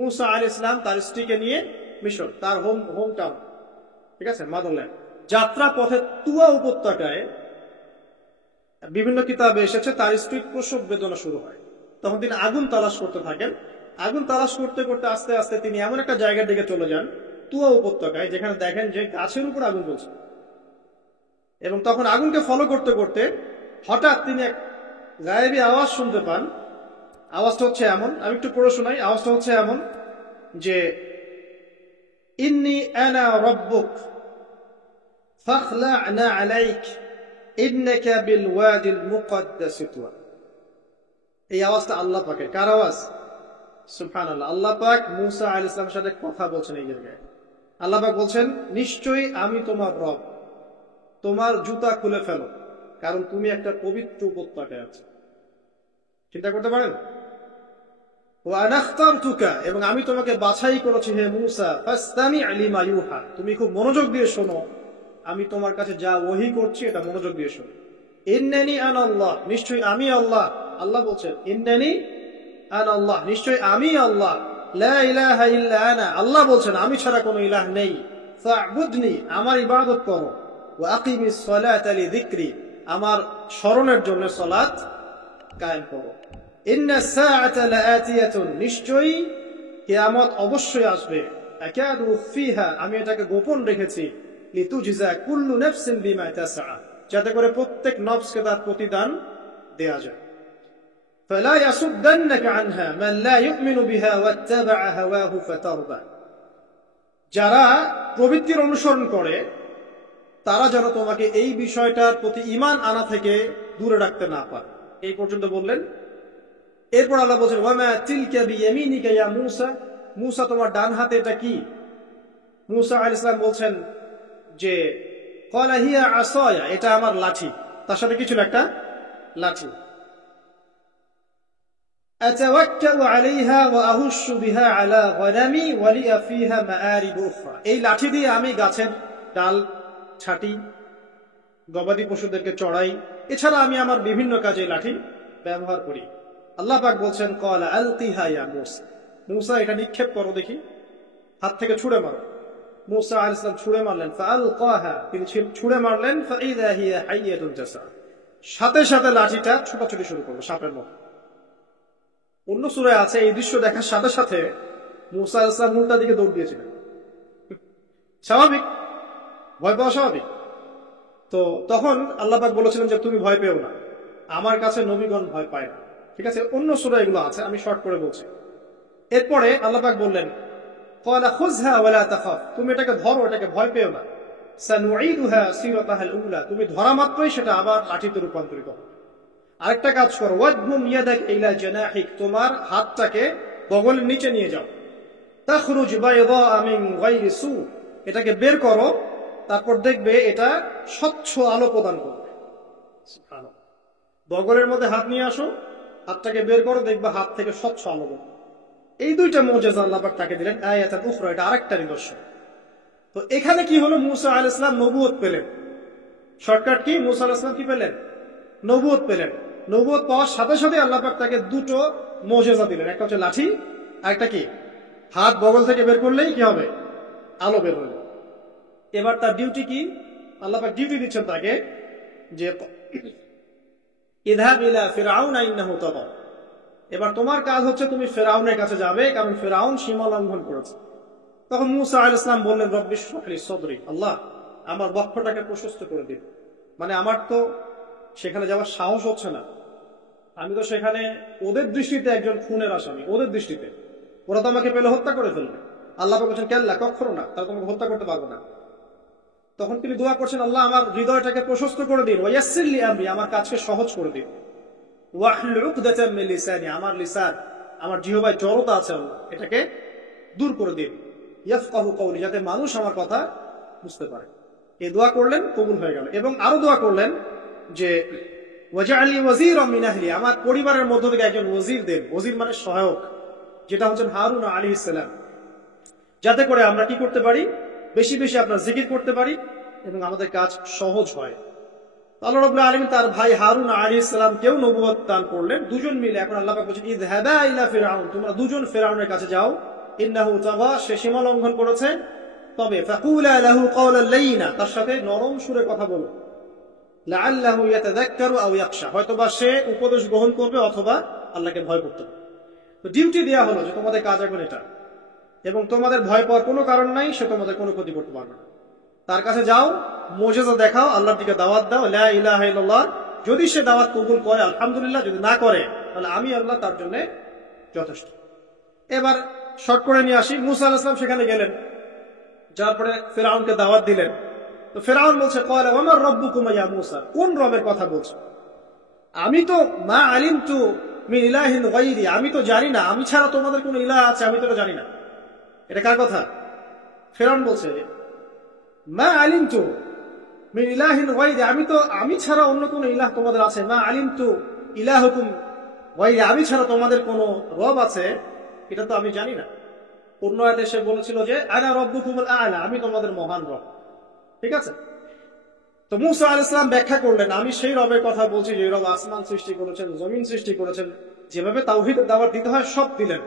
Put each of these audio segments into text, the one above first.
মুসা আলাইহিস সালাম তার স্ত্রীকে নিয়ে মিশর, তার হোম টাউন, ঠিক আছে, মাদারল্যান্ড। যাত্রা পথে তুয়া উপত্যকায় বিভিন্ন কিতাবে এসেছে তার স্ত্রীর প্রসব বেদনা শুরু হয়। তখন তিনি আগুন তালাশ করতে থাকেন। আগুন তালাশ করতে করতে আস্তে আস্তে তিনি এমন একটা জায়গার দিকে চলে যান, তুয়া উপত্যকায়, যেখানে দেখেন যে গাছের উপর আগুন জ্বলছে। এবং তখন আগুনকে ফলো করতে করতে হঠাৎ তিনি এক গায়েবী আওয়াজ শুনতে পান। আওয়াজটা হচ্ছে এমন, আমি একটু পড়ে শোনাই। আওয়াজটা হচ্ছে এমন যে, ইন্নী আনা রাব্বুক ফাখলা'না আলাইক ইন্নাকা বিল ওয়াদিল মুকদ্দাস তুয়া। এই আওয়াজটা আল্লাহ পাকের। কার আওয়াজ? সুবহানাল্লাহ। আল্লাহ পাক মুসা আলাইহিস সালামের সাথে কথা বলছেন এই জায়গায়। আল্লাহ পাক বলছেন, নিশ্চয়ই আমি তোমার রব, তোমার জুতা খুলে ফেলো, কারণ তুমি একটা পবিত্র উপত্যকায় আছো। চিন্তা করতে পারেন? ওয়া আনা ইখতারতুকা, এবং আমি তোমাকে বাছাই করেছি হে মুসা, ফাসতামি' লিমা ইউহা, তুমি খুব মনোযোগ দিয়ে শোনো, আমি তোমার কাছে যা ওহী করছি এটা মনোযোগ দিয়ে শোনো। ইন্নানি আনা আল্লাহ, নিশ্চয়ই আমি আল্লাহ। আল্লাহ বলছেন ইন্নানি আনা আল্লাহ, নিশ্চয়ই আমি আল্লাহ। লা ইলাহা ইল্লা আনা, আল্লাহ বলছেন আমি ছাড়া কোনো ইলাহ নেই। ফা'বুদনি, আমার ইবাদত করো। ওয়া আকিমিস সালাতা লিযিকরি, আমার স্মরণের জন্য সালাত কায়েম করো। ইন্নাস সাআতা লাআতিয়াতুন, নিশ্চয়ই কিয়ামত অবশ্যই আসবে। আকাদু ফিহা, আমি এটাকে গোপন রেখেছি। লিতুজজা কুল্লু নাফসিন বিমা তাসআ, যাতে করে প্রত্যেক নফসকে তার প্রতিদান দেয়া যায়। ফালা ইয়াসুদ্দান্নাকা আনহা মান লা ইউমিনু বিহা ওয়াত্তাবা'a হাওয়াহু ফাতারদা, যারা প্রবৃত্তির অনুসরণ করে তারা যেন তোমাকে এই বিষয়টার প্রতি ঈমান আনা থেকে দূরে রাখতে না পারে। এই পর্যন্ত বললেন। এরপর আল্লাহ বলছেন, ওয়া মা তিলকা বিয়ামিনিকা ইয়া মূসা, মূসা তোমার ডান হাতে এটা কি? মূসা আলাইহিস সালাম বলছেন যে, ক্বালা হিয়া আসায়া, এটা আমার লাঠি। তার সাথে কি ছিল? একটা লাঠি। আতাওয়াক্কাউ আলাইহা ওয়া আহুশু বিহা আলা গনামি ওয়া লিয়া ফিহা মাআরিব উখরা, এই লাঠি দিয়ে আমি গাছের ডাল ছাটি, গবাদি পশুদেরকে চড়াই, এছাড়া আমি আমার বিভিন্ন কাজে লাঠি ব্যবহার করি। আল্লাহ পাক বলছেন, ক্বালা আলকিহা ইয়া মূসা, মূসা এটা নিক্ষেপ করো দেখি, হাত থেকে ছুঁড়ে মারো। মূসা আলাইহিস সালাম ছুঁড়ে মারলেন, ফাআলকাহা, তিনি ছুঁড়ে মারলেন, ফাইযা হিয়া হাইয়াতুন তাসা, সাথে সাথে লাঠিটা ছোটাছুটি শুরু করলো সাপের মতো। অন্য সূরায় আছে এই দৃশ্য দেখার সাথে সাথে মূসা আলাইহিস সালাম উল্টা দিকে দৌড় দিয়েছিলেন। স্বাভাবিক, ভয় পাওয়া স্বাভাবিক। তো তখন আল্লাহ পাক বলেছিলেন যে তুমি ভয় পেও না, আমার কাছে নবীগণ ভয় পায় না। ঠিক আছে, অন্য সূরা এগুলো আছে, আমি শর্ট করে বলছি। এরপরে আল্লাহ পাক বললেন, ক্বালা খুযহা ওয়া লা তাখাফ, তুমি এটাকে ধরো, এটাকে ভয় পেও না। সানুঈদুহা সিরাতাহাল উলা, তুমি ধরা মাত্রই সেটা আবার লাঠিতে রূপান্তরিত হবে। আরেকটা কাজ করো, ওয়াদমুম ইয়াদাকা ইলা জানাহিক, তোমার হাতটাকে বগলের নিচে নিয়ে যাও। তাখরুজ বাইদা মিন গায়রি সু, এটাকে বের করো, তারপর দেখবে এটা স্বচ্ছ আলো প্রদান করবে। সুবহানাল্লাহ। বগলের মধ্যে হাত নিয়ে আসো, হাতটাকে বের করো, দেখবে হাত থেকে স্বচ্ছ আলো বের। এই দুইটা মুজিজা আল্লাহ পাক তাকে দিলেন। আয়াতুল উখরা, এটা আরেকটা নিদর্শন। তো এখানে কি হলো? মূসা আলাইহিস সালাম নবুয়ত পেলেন। Shortcut key? মূসা আলাইহিস সালাম কি পেলেন? নবুয়ত পেলেন। নবুয়ত পাওয়ার সাথে সাথে আল্লাহ পাক তাকে দুটো মুজিজা দিলেন। একটা হচ্ছে লাঠি, আর একটা কি? হাত বগল থেকে বের করলেই কি হবে? আলো বের হবে। এবার তার ডিউটি কি? আল্লাহ পাক ডিউটি দিচ্ছেন তাকে যে, ইযহাব ইলা ফিরআউনা ইন্নাহু তাগা, এবার তোমার কাজ হচ্ছে তুমি ফিরআউনের কাছে যাবে, কারণ ফিরআউন সীমা লঙ্ঘন করেছে। তখন মূসা আলাইহিস সালাম বললেন, রব্বি ইশরাহ লি সাদরি, আল্লাহ আমার বক্ষটাকে প্রশস্ত করে দিন। মানে আমার তো সেখানে যাওয়ার সাহস হচ্ছে না। আমি তো সেখানে ওদের দৃষ্টিতে একজন খুনের আসামি, ওদের দৃষ্টিতে ওরা তো আমাকে পেলে হত্যা করে ফেলবে। আল্লাহ বলছেন, কেল্লা, কখনো না, তারা তোমাকে হত্যা করতে পারবে না। তখন তিনি দোয়া করছেন, আল্লাহ আমার হৃদয়টাকে প্রশস্ত করে দিন, ওয়া ইয়াসসির লি আমরি, আমার কাজকে সহজ করে দিন, ওয়াহলুল উকদাতাম মিন লিসানি, আমার লিসান, আমার জিহ্বায় জড়তা আছে আল্লাহ, এটাকে দূর করে দিন, ইয়াফকাহু কওলি, যাতে মানুষ আমার কথা বুঝতে পারে। এই দোয়া করলেন, কবুল হয়ে গেল। এবং আরো দোয়া করলেন যে, ওয়াজআলি ওয়াজিরাম মিন আহলি, আমার পরিবারের মধ্য থেকে একজন ওয়াজির দেন। ওয়াজির মানে সহায়ক, যেটা হচ্ছেন হারুন আলাইহিস সালাম, যাতে করে আমরা কি করতে পারি? বেশি বেশি আপনার জিকির করতে পারি এবং আমাদের কাজ সহজ হয়। আল্লাহ রাব্বুল আলামিন তার ভাই হারুন আলাইহিস সালামকেও নবুয়ত দান করলেন। দুজন মিলে এখন আল্লাহ পাক বলেছেন, ইযহাবা ইলা ফিরআউন, তোমরা দুজন ফিরআউনের কাছে যাও, ইন্নাহু তাগা, সে সীমা লঙ্ঘন করেছে, তবে ফাকুলা লাহু কাওলান লাইয়িনা, তার সাথে নরম সুরে কথা বলো, লাআল্লাহু ইয়াতাযাক্কারু আও ইয়াখশা, হয়তোবা সে উপদেশ গ্রহণ করবে অথবা আল্লাহকে ভয় করতে পারে। তো ডিউটি দেয়া হলো যে তোমাদের কাজ এখন এটা, এবং তোমাদের ভয় পাওয়ার কোনো কারণ নাই, সে তোমাদের কোনো ক্ষতি করতে পারবে না। তার কাছে যাও, মুজিজা দেখাও, আল্লাহর দিকে দাওয়াত দাও, লা ইলাহা ইল্লাল্লাহ। যদি সে দাওয়াত কবুল করে আলহামদুলিল্লাহ, যদি না করে তাহলে আমি আল্লাহ তার জন্য যথেষ্ট। এবার শর্ট করে নিয়ে আসি, মুসা আলাইহিস সালাম সেখানে গেলেন, যার পরে ফিরআউনকে দাওয়াত দিলেন। তো ফিরআউন বলছে, ক্বালা ওয়া মা রাব্বুকুমা ইয়া মূসা, কোন রবের কথা বলছো? আমি তো মা আলিমতু মিন ইলাহিন গায়রি, আমি তো জানি না, আমি ছাড়া তোমাদের কোনো ইলাহ আছে আমি তো এটা জানি না। এটা কার কথা? ফিরআউন বলছে, মা আলিমতু মিন ইলাহিন গায়রি, আমি ছাড়া অন্য কোনো ইলাহ তোমাদের আছে? মা আলিমতু ইলাহুকুম গায়রি, আমি ছাড়া তোমাদের কোনো রব আছে এটা তো আমি জানি না। অন্য আয়াতে সে বলেছিল যে আনা রাব্বুকুমুল আ'লা, আমি তোমাদের মহান রব। ঠিক আছে? তো মূসা আলাইহিস সালাম ব্যাখ্যা করলেন, আমি সেই রবের কথা বলছি যে রব আসমান সৃষ্টি করেছেন, জমিন সৃষ্টি করেছেন, যেভাবে তাওহীদের দাওয়াত দিতে হয় সব দিলেন।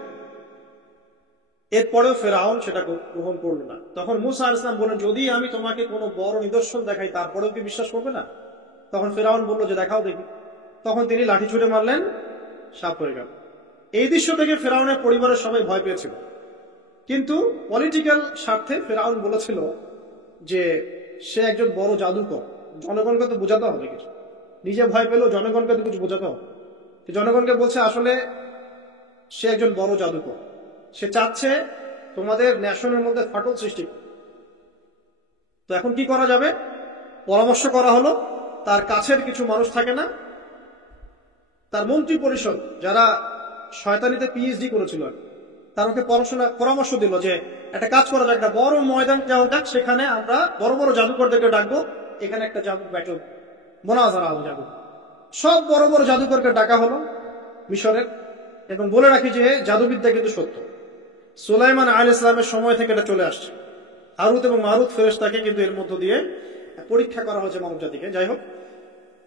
এরপরেও ফিরআউন সেটা গ্রহণ করলো না। তখন মূসা আলাইহিস সালাম বললেন, যদি আমি তোমাকে কোনো বড় নিদর্শন দেখাই তারপরেও কি বিশ্বাস করবে না? তখন ফিরআউন বলল যে দেখাও দেখি। তখন তিনি লাঠি ছুঁড়ে মারলেন, সাপ হয়ে গেল। এই দৃশ্য থেকে ফিরআউনের পরিবারের সবাই ভয় পেয়েছিল, কিন্তু পলিটিক্যাল স্বার্থে ফিরআউন বলেছিল যে সে একজন বড় জাদুকর, জনগণকে তো বোঝাতে হবে কিছু, নিজে ভয় পেলেও জনগণকে তো কিছু বোঝাতে হবে। জনগণকে বলছে আসলে সে একজন বড় জাদুকর, সে চাচ্ছে তোমাদের ন্যাশনের মধ্যে ফাটল সৃষ্টি। তো এখন কি করা যাবে? পরামর্শ করা হলো, তার কাছের কিছু মানুষ থাকে না, তার মন্ত্রী পরিষদ যারা শয়তানিতে পিএইচডি করেছিল, তার ওকে পরামর্শ দিল যে একটা কাজ করা যাক, একটা বড় ময়দান যাওয়া যাক, সেখানে আমরা বড় বড় জাদুকরদেরকে ডাকবো, এখানে একটা জাদু ব্যাটল মোনাজারা হবে। জাদু সব বড় বড় জাদুকরকে ডাকা হলো মিশরের, এবং বলে রাখি যে জাদুবিদ্যা কিন্তু সত্য, সুলাইমান আলাইহিস সালামের সময় থেকে এটা চলে আসছে। হারুত এবং মারুত ফেরেশতাকে কিন্তু এর মধ্য দিয়ে পরীক্ষা করা হয়েছে মানব জাতিকে। যাই হোক,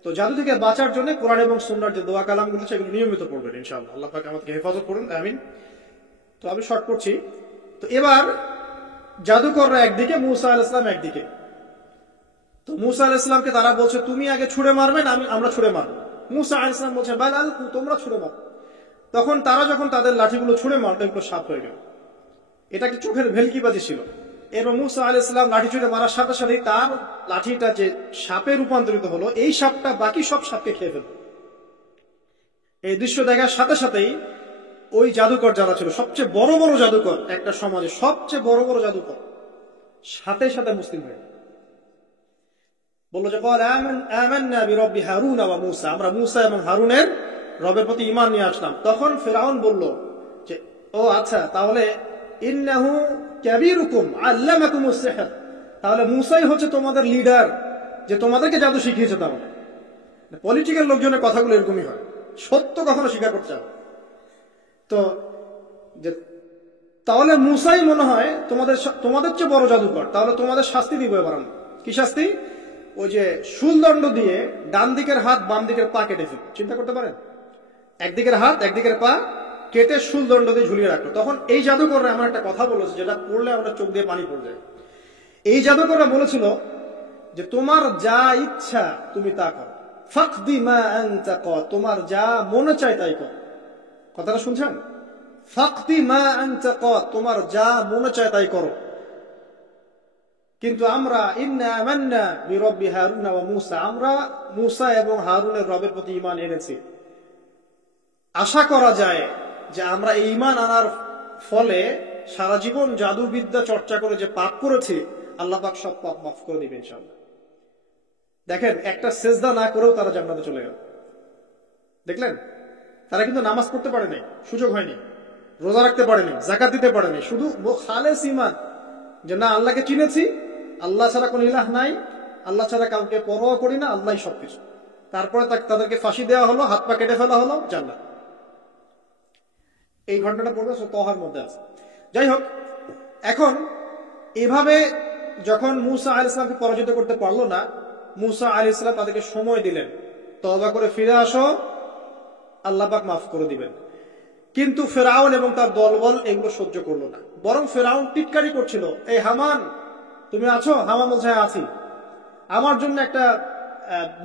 তো জাদু থেকে বাঁচার জন্য কোরআন এবং সুন্নাহর যে দোয়া কালামগুলো আছে এগুলো নিয়মিত পড়বেন ইনশাআল্লাহ। আল্লাহ পাক আমাদেরকে হেফাজত করুন, আমিন। তো আমি শর্ট করছি। তো এবার জাদুকররা একদিকে, মূসা আলাইহিস সালাম একদিকে। তো মূসা আলাইহিস সালামকে তারা বলছে তুমি আগে ছুঁড়ে মারবে না আমরা ছুঁড়ে মারবো। মূসা আলাইহিস সালাম বলছে বাল আলকু, তোমরা ছুঁড়ে মারো। তখন তারা যখন তাদের লাঠিগুলো ছুঁড়ে মারলো, এগুলো সাপ হয়ে গেল। এটা কি চোখের ভেলকিবাজি ছিল? এবং মূসা আলাইহিস সালাম লাঠি ছুঁড়ে মারার সাথে সাথেই তার লাঠিটা যে সাপে রূপান্তরিত হলো, এই সাপটা বাকি সব সাপকে খেয়ে ফেলল। এই দৃশ্য দেখার সাথে সাথেই ওই জাদুকর যারা ছিল, সবচেয়ে বড় বড় জাদুকর, একটা সমাজে সবচেয়ে বড় বড় জাদুকর, সাথে সাথে মুসলিম হয়ে বললো যে আমান্না বিরব্বি হারুন ওয়া মূসা, আমরা মূসা এবং হারুনের রবের প্রতি ঈমান নিয়ে আসলাম। তখন ফিরআউন বলল যে ও আচ্ছা, তাহলে ইন্নাহু কাবীরুকুম আল্লামাকুমুস সিহর, তাহলে মূসাই হচ্ছে তোমাদের লিডার, যে তোমাদেরকে জাদু শিখিয়েছে। তাহলে পলিটিক্যাল লোকজনের কথাগুলো এরকমই হয়, সত্য কখনো স্বীকার করতে হবে। তো তাহলে মূসাই মনে হয় তোমাদের চেয়ে বড় জাদুকর, তাহলে তোমাদের শাস্তি দিব এবার আমরা। কি শাস্তি? ওই যে শুলদণ্ড দিয়ে ডান দিকের হাত বাম দিকের পা কেটে ফেলবে। চিন্তা করতে পারেন, একদিকের হাত একদিকের পা কেটে শুলদণ্ড দিয়ে ঝুলিয়ে রাখলো। তখন এই জাদুকররা এমন একটা কথা বলেছে যেটা পড়লে আমরা চোখ দিয়ে পানি পড়ে যায়। এই জাদুকররা বলেছিল যে তোমার যা ইচ্ছা তুমি তা করো, ফাকদি মা আনতা কর, তোমার যা মনে চায় তাই কর। কথাটা শুনছেন? ফাকদি মা আনতা কর, তোমার যা মনে চায় তাই করো। কিন্তু আমরা ইন্না আমান্না বিরব্বি হারুন ওয়া মূসা, আমরা মূসা এবং হারুনের রবের প্রতি ঈমান এনেছি। আশা করা যায় যে আমরা এই ঈমান আনার ফলে সারা জীবন জাদুবিদ্যা চর্চা করে যে পাপ করেছি, আল্লাহ পাক সব পাপ মাফ করে দিবেন ইনশাআল্লাহ। দেখেন, একটা সেজদা না করেও তারা জান্নাতে চলে গেল। দেখলেন, তারা কিন্তু নামাজ পড়তে পারেনি, সুযোগ হয়নি, রোজা রাখতে পারেনি, যাকাত দিতে পারেনি, শুধু খালেস ঈমান যে না আল্লাহকে চিনেছি, আল্লাহ ছাড়া কোন ইলাহ নাই, আল্লাহ ছাড়া কাউকে পরোয়া করি না, আল্লাহই সবকিছু। তারপরে তাদেরকে ফাঁসি দেওয়া হলো, হাত পা কেটে ফেলা হলো, জান্নাত। এই ঘটনাটা পড়বে তহার মধ্যে আছে। যাই হোক, এখন এভাবে যখন মূসা আলাইহিস সালামকে পরাজিত করতে পারলো না, মূসা আলাইহিস সালাম তাদেরকে সময় দিলেন, তওবা করে ফিরে আসো, আল্লাহ পাক মাফ করে দিবেন। কিন্তু ফেরাউন এবং তার দলবল এগুলো সহ্য করলো না, বরং ফেরাউন টিটকারি করছিল, এই হামান তুমি আছো? হামান বলছে হ্যাঁ আছি, আমার জন্য একটা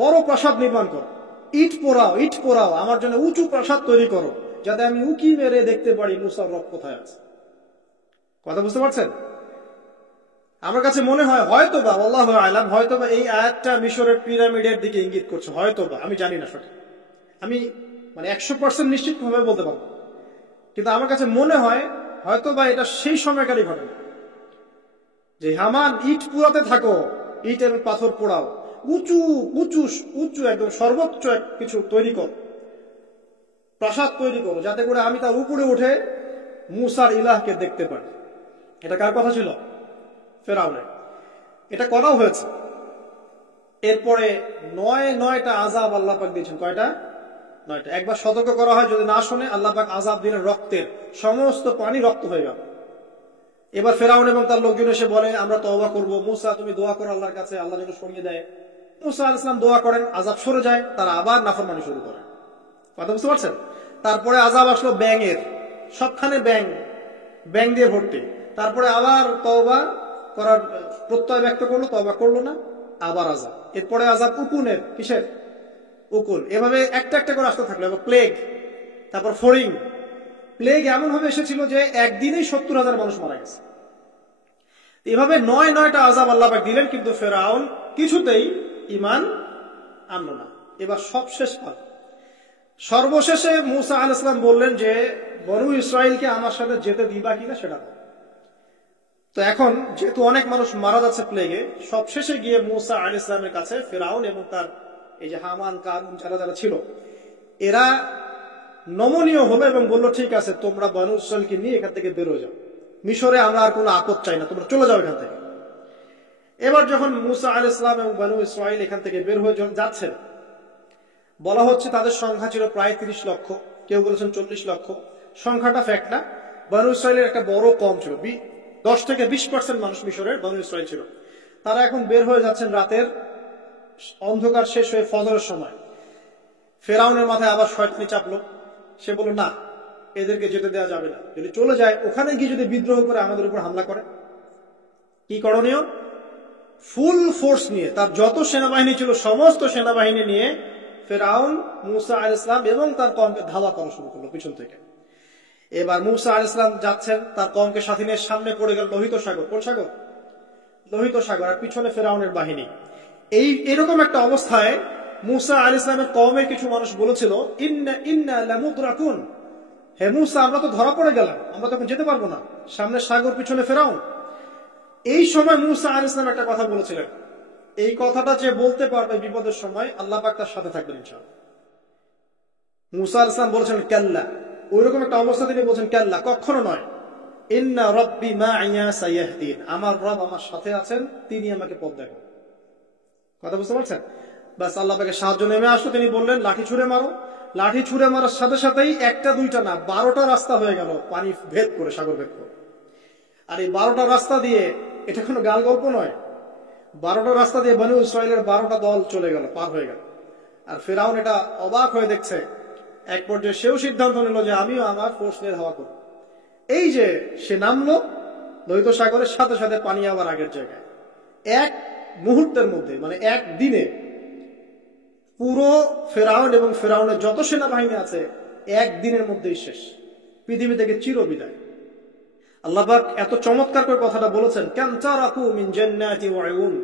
বড় প্রাসাদ নির্মাণ করো, ইট পোড়াও, আমার জন্য উঁচু প্রাসাদ তৈরি করো, যাতে আমি উকি মেরে দেখতে পারি মুসার রব কোথায় আছে। কথা বুঝতে পারছেন? আমার কাছে মনে হয় হয়তোবা, আল্লাহু আ'লাম, হয়তোবা এই আয়াতটা মিশরের পিরামিডের দিকে ইঙ্গিত করছে, হয়তোবা, আমি জানি না সঠিক, আমি 100% নিশ্চিত ভাবে বলতে পারবো, কিন্তু আমার কাছে মনে হয় হয়তোবা এটা সেই সময়কারই ঘটনা, যে হামান ইট পুরাতে থাকো, ইট এবং পাথর পোড়াও, উঁচু উঁচু উঁচু একদম সর্বোচ্চ কিছু তৈরি করো, প্রাসাদ তৈরি করো, যাতে করে আমি তার উপরে উঠে মুসার ইলাহকে দেখতে পারি। এটা কার কথা ছিল? ফেরাউনের। এটা করাও হয়েছে। এরপরে 9টা আযাব আল্লাহ পাক দিয়েছেন। কয়টা? 9টা। একবার সতর্ক করা হয়, যদি না শুনে আল্লাহ পাক আযাব দিলেন রক্তের, সমস্ত পানি রক্ত হয়ে গেল। এবার ফেরাউন এবং তার লোকজন এসে বলে আমরা তওবা করব, মুসা তুমি দোয়া করো আল্লাহর কাছে, আল্লাহ যেন সরিয়ে দেয়। মুসা আলাইহিস সালাম দোয়া করেন, আযাব সরে যায়, তারা আবার নাফরমানি শুরু করে। কথা বুঝতে পারছেন? তারপরে আযাব আসলো ব্যাঙের, সবখানে ব্যাঙ দিয়ে ভর্তি। তারপরে আবার তওবা করার প্রত্যয় ব্যক্ত করলো, তওবা করলো না, আবার আযাব। এরপরে আযাব উকুনের, কিসের? উকুন। এভাবে একটা একটা করে আসতে থাকলো। এবার প্লেগ, তারপর ফড়িং। প্লেগ এমন ভাবে এসেছিল যে একদিনেই 70,000 মানুষ মারা গেছে। এভাবে 9টা আযাব আল্লাহ পাক দিলেন, কিন্তু ফেরাউন কিছুতেই ঈমান আনলো না। এবার সবশেষ পাল। সর্বশেষে মুসা আলাইহিস সালাম বললেন যে বনু ইসরাইলকে আমার সাথে যেতে দিবা কিনা সেটা বল। তো এখন যেহেতু অনেক মানুষ মারা যাচ্ছে প্লেগে, সবশেষে গিয়ে মুসা আলাইহিস সালামের কাছে ফেরাউন এবং তার এই যে হামান, কারুন, যারা যারা ছিল, এরা নমনীয় হলো এবং বলল ঠিক আছে, তোমরা বনু ইসরাইলকে নিয়ে এখান থেকে বের হয়ে যাও, মিশরে আমরা আর কোনো আপদ চাই না, তোমরা চলে যাও এখান থেকে। এবার যখন মুসা আলাইহিস সালাম এবং বনু ইসরাইল এখান থেকে বের হয়ে যাচ্ছেন, বলা হচ্ছে তাদের সংখ্যা ছিল প্রায় 30 লক্ষ, কেউ বলেছেন 40 লক্ষ। সংখ্যাটা ফ্যাক্ট না। বনু ইসরাইলের একটা বড় কম ছিল, 10 থেকে 20% মানুষ মিশরের বনু ইসরাইল ছিল। তারা এখন বের হয়ে যাচ্ছেন রাতের অন্ধকার শেষ হয়ে ফজরের সময়। ফেরাউনের মাথায় আবার শয়তানি চাপলো। সে বলল না, এদেরকে যেতে দেওয়া যাবে না, যদি চলে যায় ওখানে গিয়ে যদি বিদ্রোহ করে আমাদের উপর হামলা করে, কি করণীয়? ফুল ফোর্স নিয়ে, তার যত সেনাবাহিনী ছিল সমস্ত সেনাবাহিনী নিয়ে ফেরাউন মুসা আলাইহিস সালাম এবং তার কওমকে ধাওয়া করা শুরু করলো পিছন থেকে। এবার মুসা আলাইহিস সালাম যাচ্ছেন, তার কওমকে সাথে নিয়ে সামনে পড়ে গেল লোহিত সাগর। কোন সাগর? লোহিত সাগর। আর পিছনে ফেরাউনের বাহিনী। এরকম একটা অবস্থায় মুসা আলাইহিস সালামের কওমের কিছু মানুষ বলেছিল, ইন্না লামুদরাকুন, হে মুসা আমরা তো ধরা পড়ে গেলাম, আমরা তখন যেতে পারবো না, সামনে সাগর, পিছনে ফেরাউন। এই সময় মুসা আলাইহিস সালাম একটা কথা বলেছিলেন, এই কথাটা যে বলতে পারবে বিপদের সময়, আল্লাহ পাক তার সাথে থাকবেন ইনশাআল্লাহ। মুসা আলাইহিস সালাম বলেছেন কাল্লা, ওইরকম একটা অবস্থা তিনি বলছেন কাল্লা, কখনো নয়, ইন্না রাব্বি মা'ইয়া সায়াহদিন, আমার রব আমার সাথে আছেন, তিনি আমাকে পথ দেখাবেন। কথা বুঝতে পারছেন? বাস আল্লাহ পাকের সাহায্য নেমে আসলো, তিনি বললেন লাঠি ছুঁড়ে মারো। লাঠি ছুঁড়ে মারার সাথে সাথেই একটা দুইটা না 12টা রাস্তা হয়ে গেল, পানি ভেদ করে, সাগর ভেদ করে। আর এই 12টা রাস্তা দিয়ে, এটা কোনো গাল গল্প নয়, 12টা রাস্তা দিয়ে বনু ইসরাইলের 12টা দল চলে গেল, পার হয়ে গেল। আর ফেরাউন এটা অবাক হয়ে দেখছে। এক পর্যায়ে সেও সিদ্ধান্ত নিল যে আমিও আমার ফোর্স নিয়ে ধাওয়া করব। এই যে সে নামলো লোহিত সাগরের, সাথে সাথে পানি আবার আগের জায়গায়। এক মুহূর্তের মধ্যে, মানে এক দিনে পুরো ফেরাউন এবং ফেরাউনের যত সেনাবাহিনী আছে একদিনের মধ্যেই শেষ, পৃথিবী থেকে চিরবিদায়। আল্লাহ পাক এত চমৎকার করে কথাটা বলেছেন, কাম তারাকু মিন জান্নাতি ওয়া উয়ুন,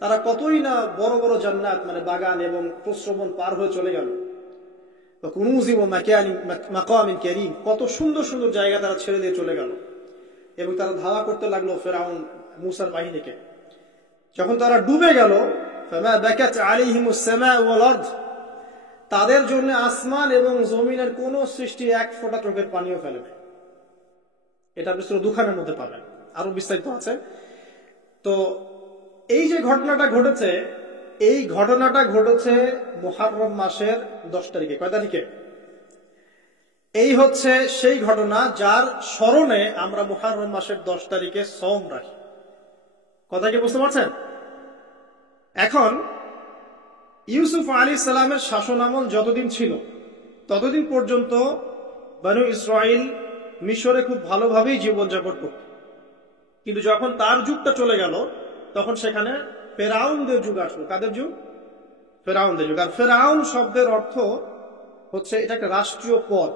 তারা কতই না বড় বড় জান্নাত, মানে বাগান এবং প্রশ্রবণ পার হয়ে চলে গেল। ওয়া কুনুজি ওয়া মাকামিন কারীম, কত সুন্দর সুন্দর জায়গা তারা ছেড়ে দিয়ে চলে গেল। এবং তারা ধাওয়া করতে লাগলো ফেরাউন মুসার বাহিনীকে। যখন তারা ডুবে গেল, ফামা বাকাত আলাইহিমুস সামাউ ওয়াল আরদ, তাদের জন্য আসমান এবং জমিনের কোন সৃষ্টি এক ফোঁটা চোখের পানিও ফেলে না। এটা আপনি সূরা দুখানের মধ্যে পাবেন, আরো বিস্তারিত আছে। তো এই যে ঘটনাটা ঘটেছে, এই ঘটনাটা ঘটেছে মুহররম মাসের 10 তারিখে। কয় তারিখে? এই হচ্ছে সেই ঘটনা যার স্মরণে আমরা মুহররম মাসের 10 তারিখে সওম রাখি। কথা কি বুঝতে পারছেন? এখন ইউসুফ আলাইহিস সালামের শাসনামল যতদিন ছিল ততদিন পর্যন্ত বনু ইসরাইল মিশরে খুব ভালোভাবেই জীবনযাপন করত, কিন্তু যখন তার যুগটা চলে গেল তখন সেখানে ফেরাউনদের যুগ আসলো। কাদের যুগ? ফেরাউনদের যুগ। আর ফেরাউন শব্দের অর্থ হচ্ছে এটা একটা রাষ্ট্রীয় পদ,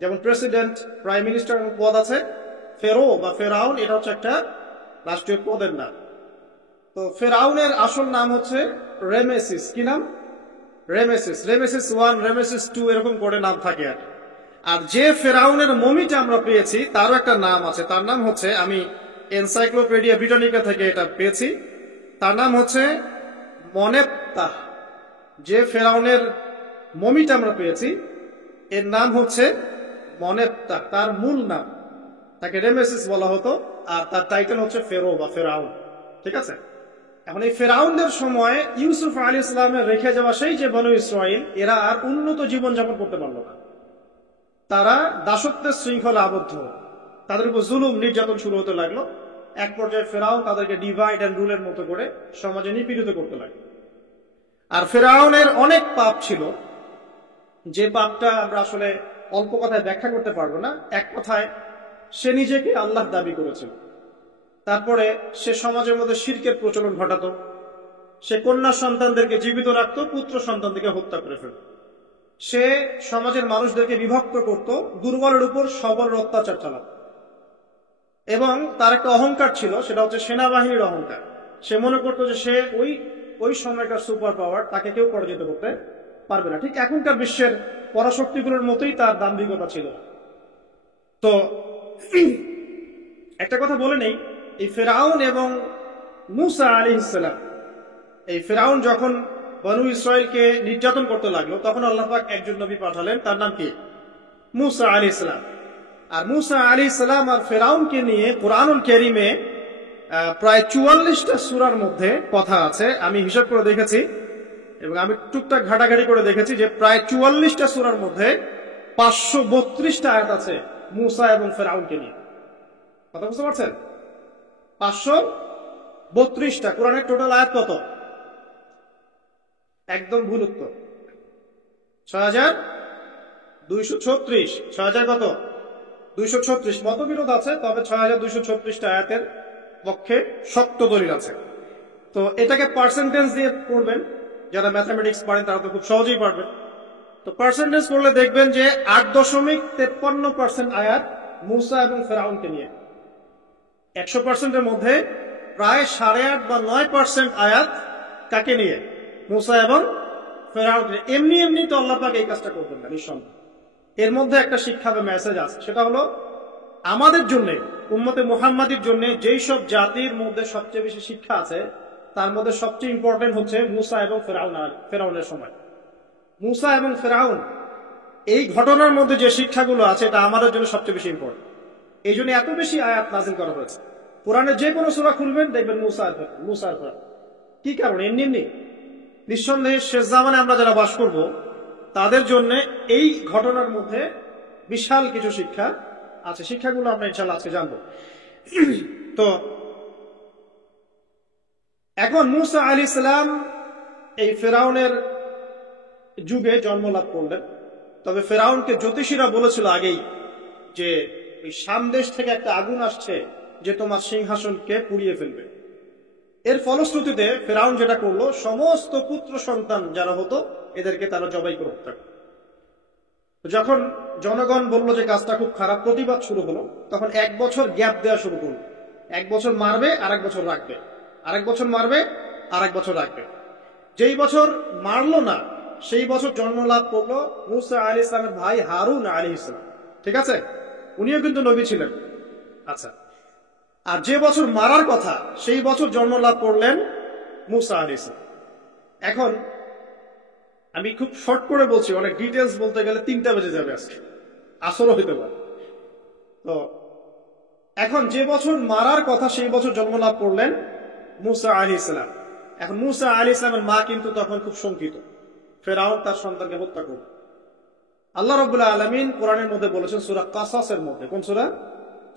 যেমন প্রেসিডেন্ট, প্রাইম মিনিস্টার পদ আছে, ফেরো বা ফেরাউন এটা হচ্ছে একটা রাষ্ট্রীয় পদের নাম। তো ফেরাউনের আসল নাম হচ্ছে রেমেসিস। কি নাম? রেমেসিস। রেমেসিস 1, রেমেসিস 2 এরকম করে নাম থাকে। আর যে ফেরাউনের মমিটা আমরা পেয়েছি তারও একটা নাম আছে, তার নাম হচ্ছে, আমি এনসাইক্লোপিডিয়া ব্রিটানিকা থেকে এটা পেয়েছি, তার নাম হচ্ছে মনেপ্তাহ। যে ফেরাউনের মমিটা আমরা পেয়েছি এর নাম হচ্ছে মনেপ্তাহ, তার মূল নাম। তাকে রেমেসিস বলা হতো, আর তার টাইটেল হচ্ছে ফেরো বা ফেরাউন। ঠিক আছে? এখন এই ফেরাউনদের সময় ইউসুফ আলাইহিস সালামের রেখে যাওয়া সেই যে বনু ইসরাইল, এরা আর উন্নত জীবনযাপন করতে পারল না। তারা দাসত্বের শৃঙ্খলা আবদ্ধ হল, তাদের উপর জুলুম নির্যাতন শুরু হতে লাগলো। এক পর্যায়ে ফেরাউন তাদেরকে ডিভাইড অ্যান্ড রুলের মতো করে সমাজে নিপীড়িত করতে লাগলো। আর ফেরাউনের অনেক পাপ ছিল, যে পাপটা আমরা আসলে অল্প কথায় ব্যাখ্যা করতে পারবো না। এক কথায় সে নিজেকে আল্লাহ দাবি করেছিল। তারপরে সে সমাজের মধ্যে শিরকের প্রচলন ঘটাতো, সে কন্যা সন্তানদেরকে জীবিত রাখতো, পুত্র সন্তানদেরকে হত্যা করে ফেলত। সে সমাজের মানুষদেরকে বিভক্ত করত, দুর্বলের উপর সবলের অত্যাচার চালাত। এবং তার একটা অহংকার ছিল, সেটা হচ্ছে সেনাবাহিনীর অহংকার। সে মনে করতো যে সে ওই সময়কার সুপার পাওয়ার, তাকে কেউ পরাজিত করতে পারবে না। ঠিক এখনকার বিশ্বের পরাশক্তিগুলোর মতোই তার দাম্ভিকতা ছিল। তো একটা কথা বলে নেই, এই ফেরাউন এবং মূসা আলাইহিস সালাম, এই ফেরাউন যখন বনু ইসরাইলকে নির্যাতন করতে লাগলো তখন আল্লাহ পাক একজন নবী পাঠালেন, তার নাম কি? মূসা আলাইহিস সালাম। আর মূসা আলাইহিস সালাম আর ফেরাউনকে নিয়ে কুরআনুল কারীমে প্রায় 44টা সূরার মধ্যে কথা আছে। আমি হিসাব করে দেখেছি এবং আমি টুকটাক ঘাটাঘাটি করে দেখেছি যে প্রায় 44টা সূরার মধ্যে 532টা আয়াত আছে মূসা এবং ফেরাউনকে নিয়ে। কথা বুঝতে পারছেন? 532টা। কোরআনের টোটাল আয়াত কত? একদম ভুল উত্তর, 6236। 6000 কত? 236। মতবিরোধ আছে, তবে 6236টা আয়াতের পক্ষে শক্ত দলিল আছে। তো এটাকে পার্সেন্টেজ দিয়ে পড়বেন, যারা ম্যাথমেটিক্স পারেন তারা তো খুব সহজেই পারবেন। তো পার্সেন্টেজ করলে দেখবেন যে 8.53% আয়াত মূসা এবং ফেরাউনকে নিয়ে। 100%-এর মধ্যে প্রায় 8.5 বা 9% আয়াত কাকে নিয়ে? মূসা এবং ফেরাউনকে। এমনি এমনি তো আল্লাহ পাক এই কাজটা করবেন না, নিঃসন্দেহ। এর মধ্যে একটা শিক্ষা বা মেসেজ আছে, সেটা হলো আমাদের জন্য, উম্মতে মুহাম্মাদির জন্য যেই সব জাতির মধ্যে সবচেয়ে বেশি শিক্ষা আছে তার মধ্যে সবচেয়ে ইম্পর্টেন্ট হচ্ছে মূসা এবং ফেরাউনের সময়। মূসা এবং ফেরাউন এই ঘটনার মধ্যে যে শিক্ষাগুলো আছে এটা আমাদের জন্য সবচেয়ে বেশি ইম্পর্টেন্ট। এই জন্য এত বেশি আয়াত নাযিল করা হয়েছে। কোরআনের যে কোনো সূরা খুলবেন দেখবেন মূসা আর ফেরাউন। কি কারণ? এমনি নিঃসন্দেহে শেষ জামানে আমরা যারা বাস করব তাদের জন্য এই ঘটনার মধ্যে বিশাল কিছু শিক্ষা আছে। শিক্ষাগুলো আমরা ইনশাআল্লাহ আজকে জানবো। তো এখন মূসা আলাইহিস সালাম এই ফেরাউনের যুগে জন্ম লাভ করলেন। তবে ফেরাউনকে জ্যোতিষীরা বলেছিল আগেই যে ওই শাম দেশ থেকে একটা আগুন আসছে যে তোমার সিংহাসনকে পুড়িয়ে ফেলবে। এর ফলশ্রুতিতে ফেরাউন যেটা করলো, সমস্ত পুত্র সন্তান যারা হতো এদেরকে তারা জবাই করে হত্যা করল। যখন জনগণ বলল যে কাজটা খুব খারাপ, প্রতিবাদ শুরু হলো, তখন 1 বছর গ্যাপ দেওয়া শুরু করলো। 1 বছর মারবে, আরেক বছর রাখবে, আরেক বছর মারবে, আরেক বছর রাখবে। যেই বছর মারলো না সেই বছর জন্ম লাভ করলো মূসা আলাইহিস সালামের ভাই হারুন আলাইহিস সালাম। ঠিক আছে? উনিও কিন্তু নবী ছিলেন। আচ্ছা, আর যে বছর মারার কথা সেই বছর জন্ম লাভ করলেন মূসা আলাইহিস সালাম। এখন আমি খুব শর্ট করে বলছি, অনেক ডিটেলস বলতে গেলে 3টা বেজে যাবে, আজকে আসরও হইতে পারে। তো এখন যে বছর মারার কথা সেই বছর জন্ম লাভ করলেন মূসা আলাইহিস সালাম। এখন মূসা আলাইহিস সালামের মা কিন্তু তখন খুব শঙ্কিত, ফেরাউন তার সন্তানকে হত্যা করবে। আল্লাহ রাব্বুল আলামিন কোরআনের মধ্যে বলেছেন সূরা কাসাসের মধ্যে। কোন সূরা?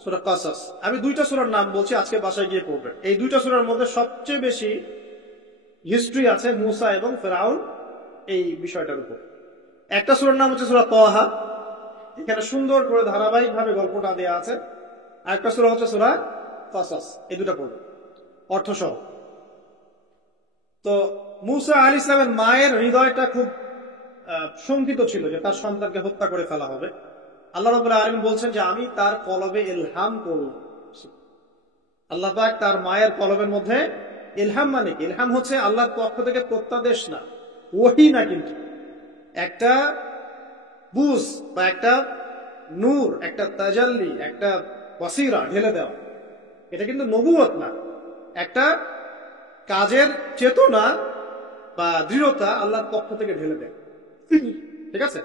সূরা কাসাস। আমি 2টা সূরার নাম বলছি, আজকে বাসায় গিয়ে পড়বেন। এই 2টা সূরার মধ্যে সবচেয়ে বেশি হিস্ট্রি আছে মূসা এবং ফেরাউন এই বিষয়টার উপর। একটা সূরার নাম হচ্ছে সূরা তাহা, এখানে সুন্দর করে ধারাবাহিক ভাবে গল্পটা দেওয়া আছে। আরেকটা সূরা হচ্ছে সূরা কাসাস, এই দুটা পড়বে অর্থ সহ। তো মূসা আলাইহিস সালামের মায়ের হৃদয়টা খুব শঙ্কিত ছিল যে তার সন্তানকে হত্যা করে ফেলা হবে। আল্লাহ রাব্বুল আলামিন বলছেন যে আমি তার কলবে ইলহাম করলাম। আল্লাহ পাক তার মায়ের কলবের মধ্যে ইলহাম, মানে কি? ইলহাম হচ্ছে আল্লাহর পক্ষ থেকে প্রত্যাদেশ না, ওহী না, কিন্তু একটা বুঝ বা একটা নূর, একটা তাজাল্লি, একটা বসিরা ঢেলে দেওয়া। এটা কিন্তু নবুয়ত না, একটা কাজের চেতনা বা দৃঢ়তা আল্লাহর পক্ষ থেকে ঢেলে দেয়। ঠিক আছে?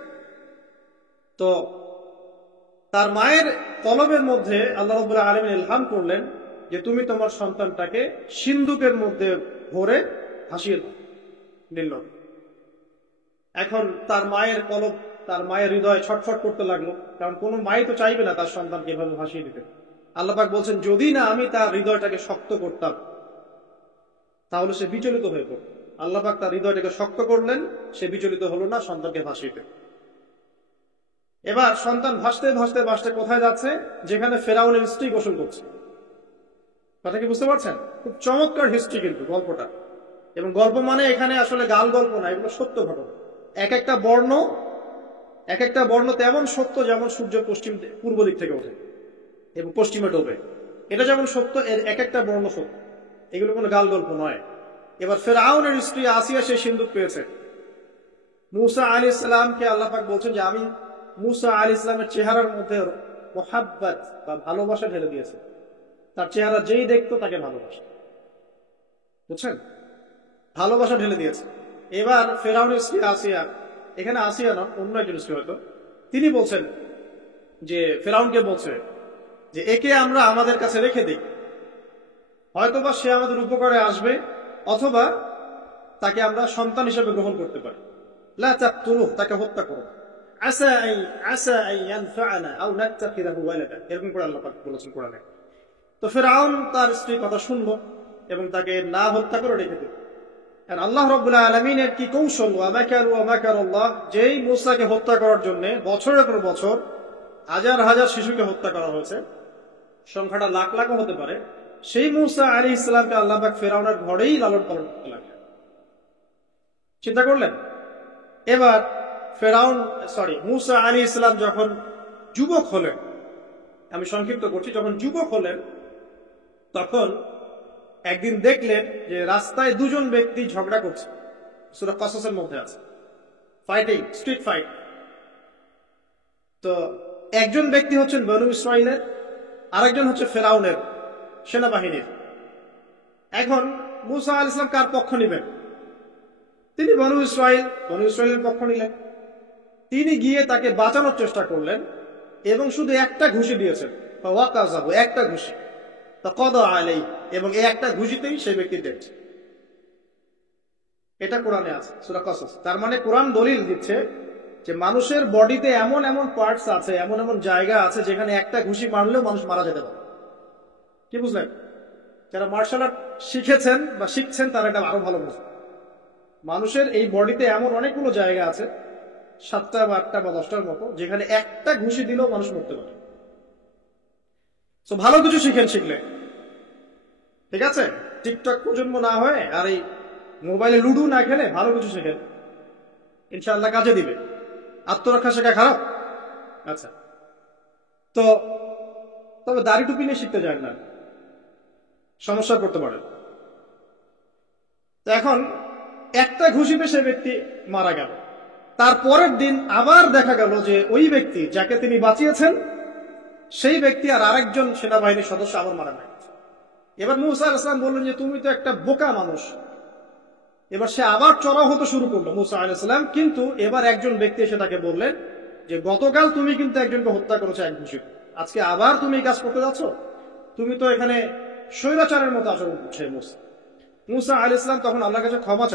তো তার মায়ের কলবের মধ্যে আল্লাহ রাব্বুল আলামিন ইলহাম করলেন যে তুমি তোমার সন্তানটাকে সিন্ধুকের মধ্যে ভরে ভাসিয়ে দাও, নিল। এখন তার মায়ের কলব, তার মায়ের হৃদয় ছটফট করতে লাগলো, কারণ কোনো মাই তো চাইবে না তার সন্তানকে এভাবে ভাসিয়ে দিতে। আল্লাহ পাক বলছেন যদি না আমি তার হৃদয়টাকে শক্ত করতাম তাহলে সে বিচলিত হয়ে পড়ত। আল্লাহ পাক তার হৃদয়টাকে শক্ত করলেন, সে বিচলিত হলো না, সন্তানকে ভাসিয়ে দিল। এবার সন্তান ভাসতে ভাসতে ভাসতে কোথায় যাচ্ছে? যেখানে ফেরাউনের স্ত্রী গোসল করছে। কথা কি বুঝতে পারছেন? খুব চমৎকার হিস্ট্রি কিন্তু গল্পটা। এবং গল্প মানে এখানে আসলে গাল গল্প না, এগুলো সত্য ঘটনা। এক একটা বর্ণ তেমন সত্য যেমন সূর্য পূর্ব দিক থেকে ওঠে এবং পশ্চিমে ডোবে, এটা যেমন সত্য, এর এক একটা বর্ণ সত্য। এগুলো কোনো গাল গল্প নয়। এবার ফেরাউনের স্ত্রী আসিয়া সে সিন্দুক পেয়েছে। মূসা আলাইহিস সালামকে আল্লাহ পাক বলছেন যে আমি মূসা আলাইহিস সালামের চেহারার মধ্যে মোহাব্বত বা ভালোবাসা ঢেলে দিয়েছে। তার চেহারা যেই দেখতো তাকে ভালোবাসা, বুঝছেন? ভালোবাসা ঢেলে দিয়েছে। এবার ফেরাউনের স্ত্রী আসিয়া, এখানে আসিয়া না, অন্য একজন স্ত্রী হয়তো, তিনি বলছেন যে ফেরাউনকে বলছে যে একে আমরা আমাদের কাছে রেখে দিই, হয়তোবা সে আমাদের উপকারে আসবে, অথবা তাকে আমরা সন্তান হিসেবে গ্রহণ করতে পারি। লা তাকতুলুহু, তাকে হত্যা করো। আসা আন ইয়ানফা'না আও নাত্তাখিযাহু ওয়ালাদা, এরকম করে আল্লাহ পাক বলেছেন কোরআনে। তো ফেরাউন তার স্ত্রীর কথা শুনলো এবং তাকে না হত্যা করে রেখে দিল। আর আল্লাহ রাব্বুল আলামিনের কি কৌশল! ওয়া মাকারু ওয়া মাকারাল্লাহ, যেই মূসাকে হত্যা করার জন্য বছরের পর বছর হাজার হাজার শিশুকে হত্যা করা হয়েছে, সংখ্যাটা লাখ লাখও হতে পারে, সেই মূসা আলাইহিস সালামকে আল্লাহ পাক ফেরাউনের ঘরেই লালন পালন করতে লাগলেন। চিন্তা করলেন? এবার মূসা আলাইহিস সালাম যখন যুবক হলেন, আমি সংক্ষিপ্ত করছি, যখন যুবক হলেন তখন একদিন দেখলেন যে রাস্তায় দুজন ব্যক্তি ঝগড়া করছে। সূরা কাসাসের মধ্যে আছে, ফাইটিং, স্ট্রিট ফাইট। তো একজন ব্যক্তি হচ্ছেন বনু ইসরাইলের, আরেকজন হচ্ছে ফেরাউনের সেনাবাহিনীর। এখন মূসা আলাইহিস সালাম কার পক্ষ নেবেন? তিনি বনু ইসরাইলের পক্ষ নিলেন। তিনি গিয়ে তাকে বাঁচানোর চেষ্টা করলেন এবং শুধু একটা ঘুষি দিয়েছেন, একটা ঘুষি, ফাকাদা আলাইহি, এবং এই একটা ঘুষিতেই সেই ব্যক্তি ডেড। এটা কোরআনে আছে, সূরা কাসাস। তার মানে কোরআন দলিল দিচ্ছে যে মানুষের বডিতে এমন এমন পার্টস আছে, এমন এমন জায়গা আছে যেখানে একটা ঘুষি মারলেও মানুষ মারা যেতে পারে। কি বুঝলেন? যারা মার্শাল আর্ট শিখেছেন বা শিখছেন তারা এটা আরো ভালো বুঝবে। মানুষের এই বডিতে এমন অনেকগুলো জায়গা আছে, 7টা বা 8টা বা 10টার মতো, যেখানে একটা ঘুষি দিলেও মানুষ মরতে পারে। তো ভালো কিছু শিখলে, ঠিক আছে? টিকটক প্রজন্ম না হয়ে আর এই মোবাইলে লুডু না খেলে ভালো কিছু শেখেন, ইনশাআল্লাহ কাজে দিবে। আত্মরক্ষা শেখা খারাপ? আচ্ছা, তো তবে দাড়ি টুপি নিয়ে শিখতে যান না, সমস্যা পড়তে পারে। তো এখন একটা ঘুষিতে সে ব্যক্তি মারা গেল। তার পরের দিন আবার দেখা গেল যে ওই ব্যক্তি যাকে তিনি বাঁচিয়েছেন সেই ব্যক্তি আর আরেকজন সেনাবাহিনীর সদস্য আবার মারা গেছে। এবার মূসা আলাইহিস সালাম বললেন যে তুমি তো একটা বোকা মানুষ। এবার সে আবার চড়াও হতে শুরু করলো মূসা আলাইহিস সালাম, কিন্তু এবার একজন ব্যক্তি এসে তাকে বললেন যে গতকাল তুমি কিন্তু একজনকে হত্যা করেছো এক ঘুষিতে, আজকে আবার তুমি এই কাজ করতে যাচ্ছ, তুমি তো এখানে স্বৈরাচারের মতো আচরণ করছে। মূসা আলাইহিস সালাম তখন আল্লাহর কাছে ক্ষমা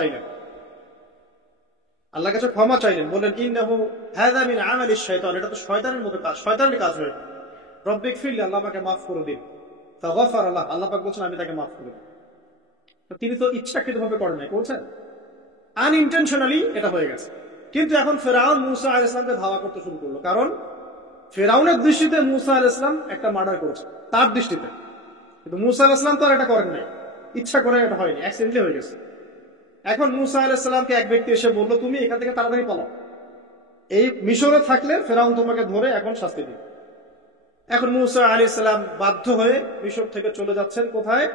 চাইলেন, বললেন ইন্নাহু হাযা মিন আমালিশ শাইতান, এটা তো শয়তানের মতো কাজ, শয়তানের কাজ হয়ে। রব্বিক ফিরলি, আল্লাহ আমাকে মাফ করে দিন। ফাগফারা লাহু, আল্লাহ পাক বলছেন আমি তাকে মাফ করে দিই। তিনি তো ইচ্ছাকৃতভাবে করেন নাই, করছেন আনইনটেনশনালি, এটা হয়ে গেছে। কিন্তু এখন ফেরাউন মূসা আলাইহিস সালামকে ধাওয়া করতে শুরু করলো, কারণ ফেরাউনের দৃষ্টিতে মুসা আলাইহিস সালাম একটা মার্ডার করেছে, তার দৃষ্টিতে। কিন্তু মুসা আলাইহিস সালাম তো আর এটা করেন নাই, ইচ্ছা করে এটা হয়নি, অ্যাক্সিডেন্টলি হয়ে গেছে। এখন মুসা আলাইহিস সালামকে এক ব্যক্তি এসে বলল, তুমি এখান থেকে তাড়াতাড়ি পালাও, এই মিশরে থাকলে ফেরাউন তোমাকে ধরে এখন শাস্তি দিবে। এখন মুসা আলাইহিস সালাম বাধ্য হয়ে মিশর থেকে চলে যাচ্ছেন কোথায়?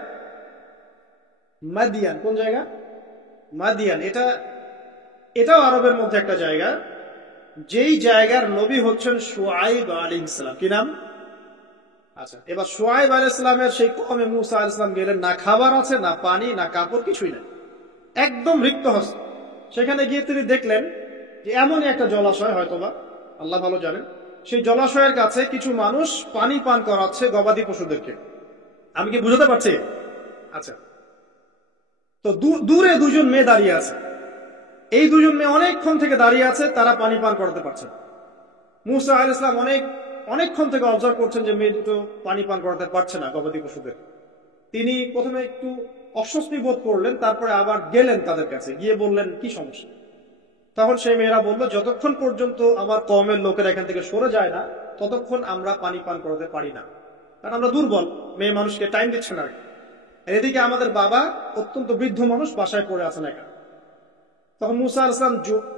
মাদিয়ান। কোন জায়গা? মাদিয়ান। এটাও আরবের মধ্যে একটা জায়গা, যেই জায়গার নবী হচ্ছেন শুআইব আলাইহিস সালাম। কি নাম? আচ্ছা, এবার শুআইব আলাইহিস সালামের সেই কওমে মুসা আলাইহিস সালাম গেলেন, না খাবার আছে, না পানি, না কাপড়, কিছুই নেই, একদম রিক্ত হস্ত। সেখানে গিয়ে তিনি দেখলেন যে এমনই একটা জলাশয়, হয়তোবা আল্লাহ ভালো জানেন, সেই জলাশয়ের কাছে কিছু মানুষ পানি পান করাচ্ছে গবাদি পশুদেরকে। আমি কি বুঝতে পারছি? আচ্ছা, তো দূরে দুজন মেয়ে দাঁড়িয়ে আছে, এই দুজন মেয়ে অনেকক্ষণ থেকে দাঁড়িয়ে আছে, তারা পানি পান করাতে পারছে। মুসা আলাইহিস সালাম অনেকক্ষণ থেকে অবজার্ভ করছেন যে মেয়ে দুটো পানি পান করাতে পারছে না গবাদি পশুদের। তিনি প্রথমে একটু অস্বস্তি বোধ করলেন, তারপরে আবার গেলেন তাদের কাছে, গিয়ে বললেন কি সমস্যা। তখন সেই মেয়েরা বলল, যতক্ষণ পর্যন্ত আমার কওমের লোকেরা এখান থেকে সরে যায় না, ততক্ষণ আমরা পানি পান করাতে পারি না, কারণ আমরা দুর্বল, মেয়ে মানুষকে টাইম দিচ্ছে না। এদিকে আমাদের বাবা অত্যন্ত বৃদ্ধ মানুষ, বাসায় পড়ে আছেন একা। তখন মুসা আলাইহিস সালাম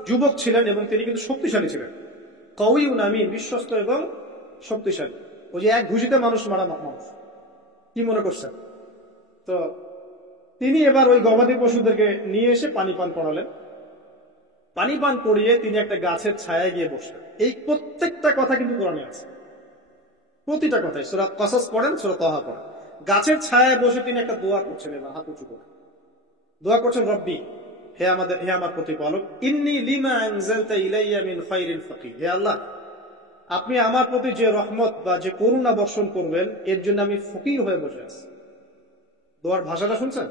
যুবক ছিলেন এবং তিনি কিন্তু শক্তিশালী ছিলেন, কওয়িউন আমিন, বিশ্বস্ত এবং শক্তিশালী। ওই যে এক ঘুষিতে মানুষ মারা মানুষ, কি মনে করছেন? তো তিনি এবার ওই গবাদি পশুদেরকে নিয়ে এসে পানি পান করালেন। পানি পান করিয়ে তিনি একটা গাছের ছায়ায় গিয়ে বসলেন। এই প্রত্যেকটা কথা কিন্তু কোরআনে আছে, প্রতিটা কথাই। সূরা কসস পড়েন, সূরা তাহা পড়েন। গাছের ছায়ায় বসে তিনি একটা দোয়া করছেন, এবার হাত উঁচু করে দোয়া করছেন, রব্বি, হে আমার প্রতিপালক, ইন্নী লিমা আনজালতা ইলাইয়া মিন খায়রিন ফাকির। হে আল্লাহ, আপনি আমার প্রতি যে রহমত বা যে করুণা বর্ষণ করবেন, এর জন্য আমি ফকির হয়ে বসে আছি। দোয়ার ভাষাটা শুনছেন?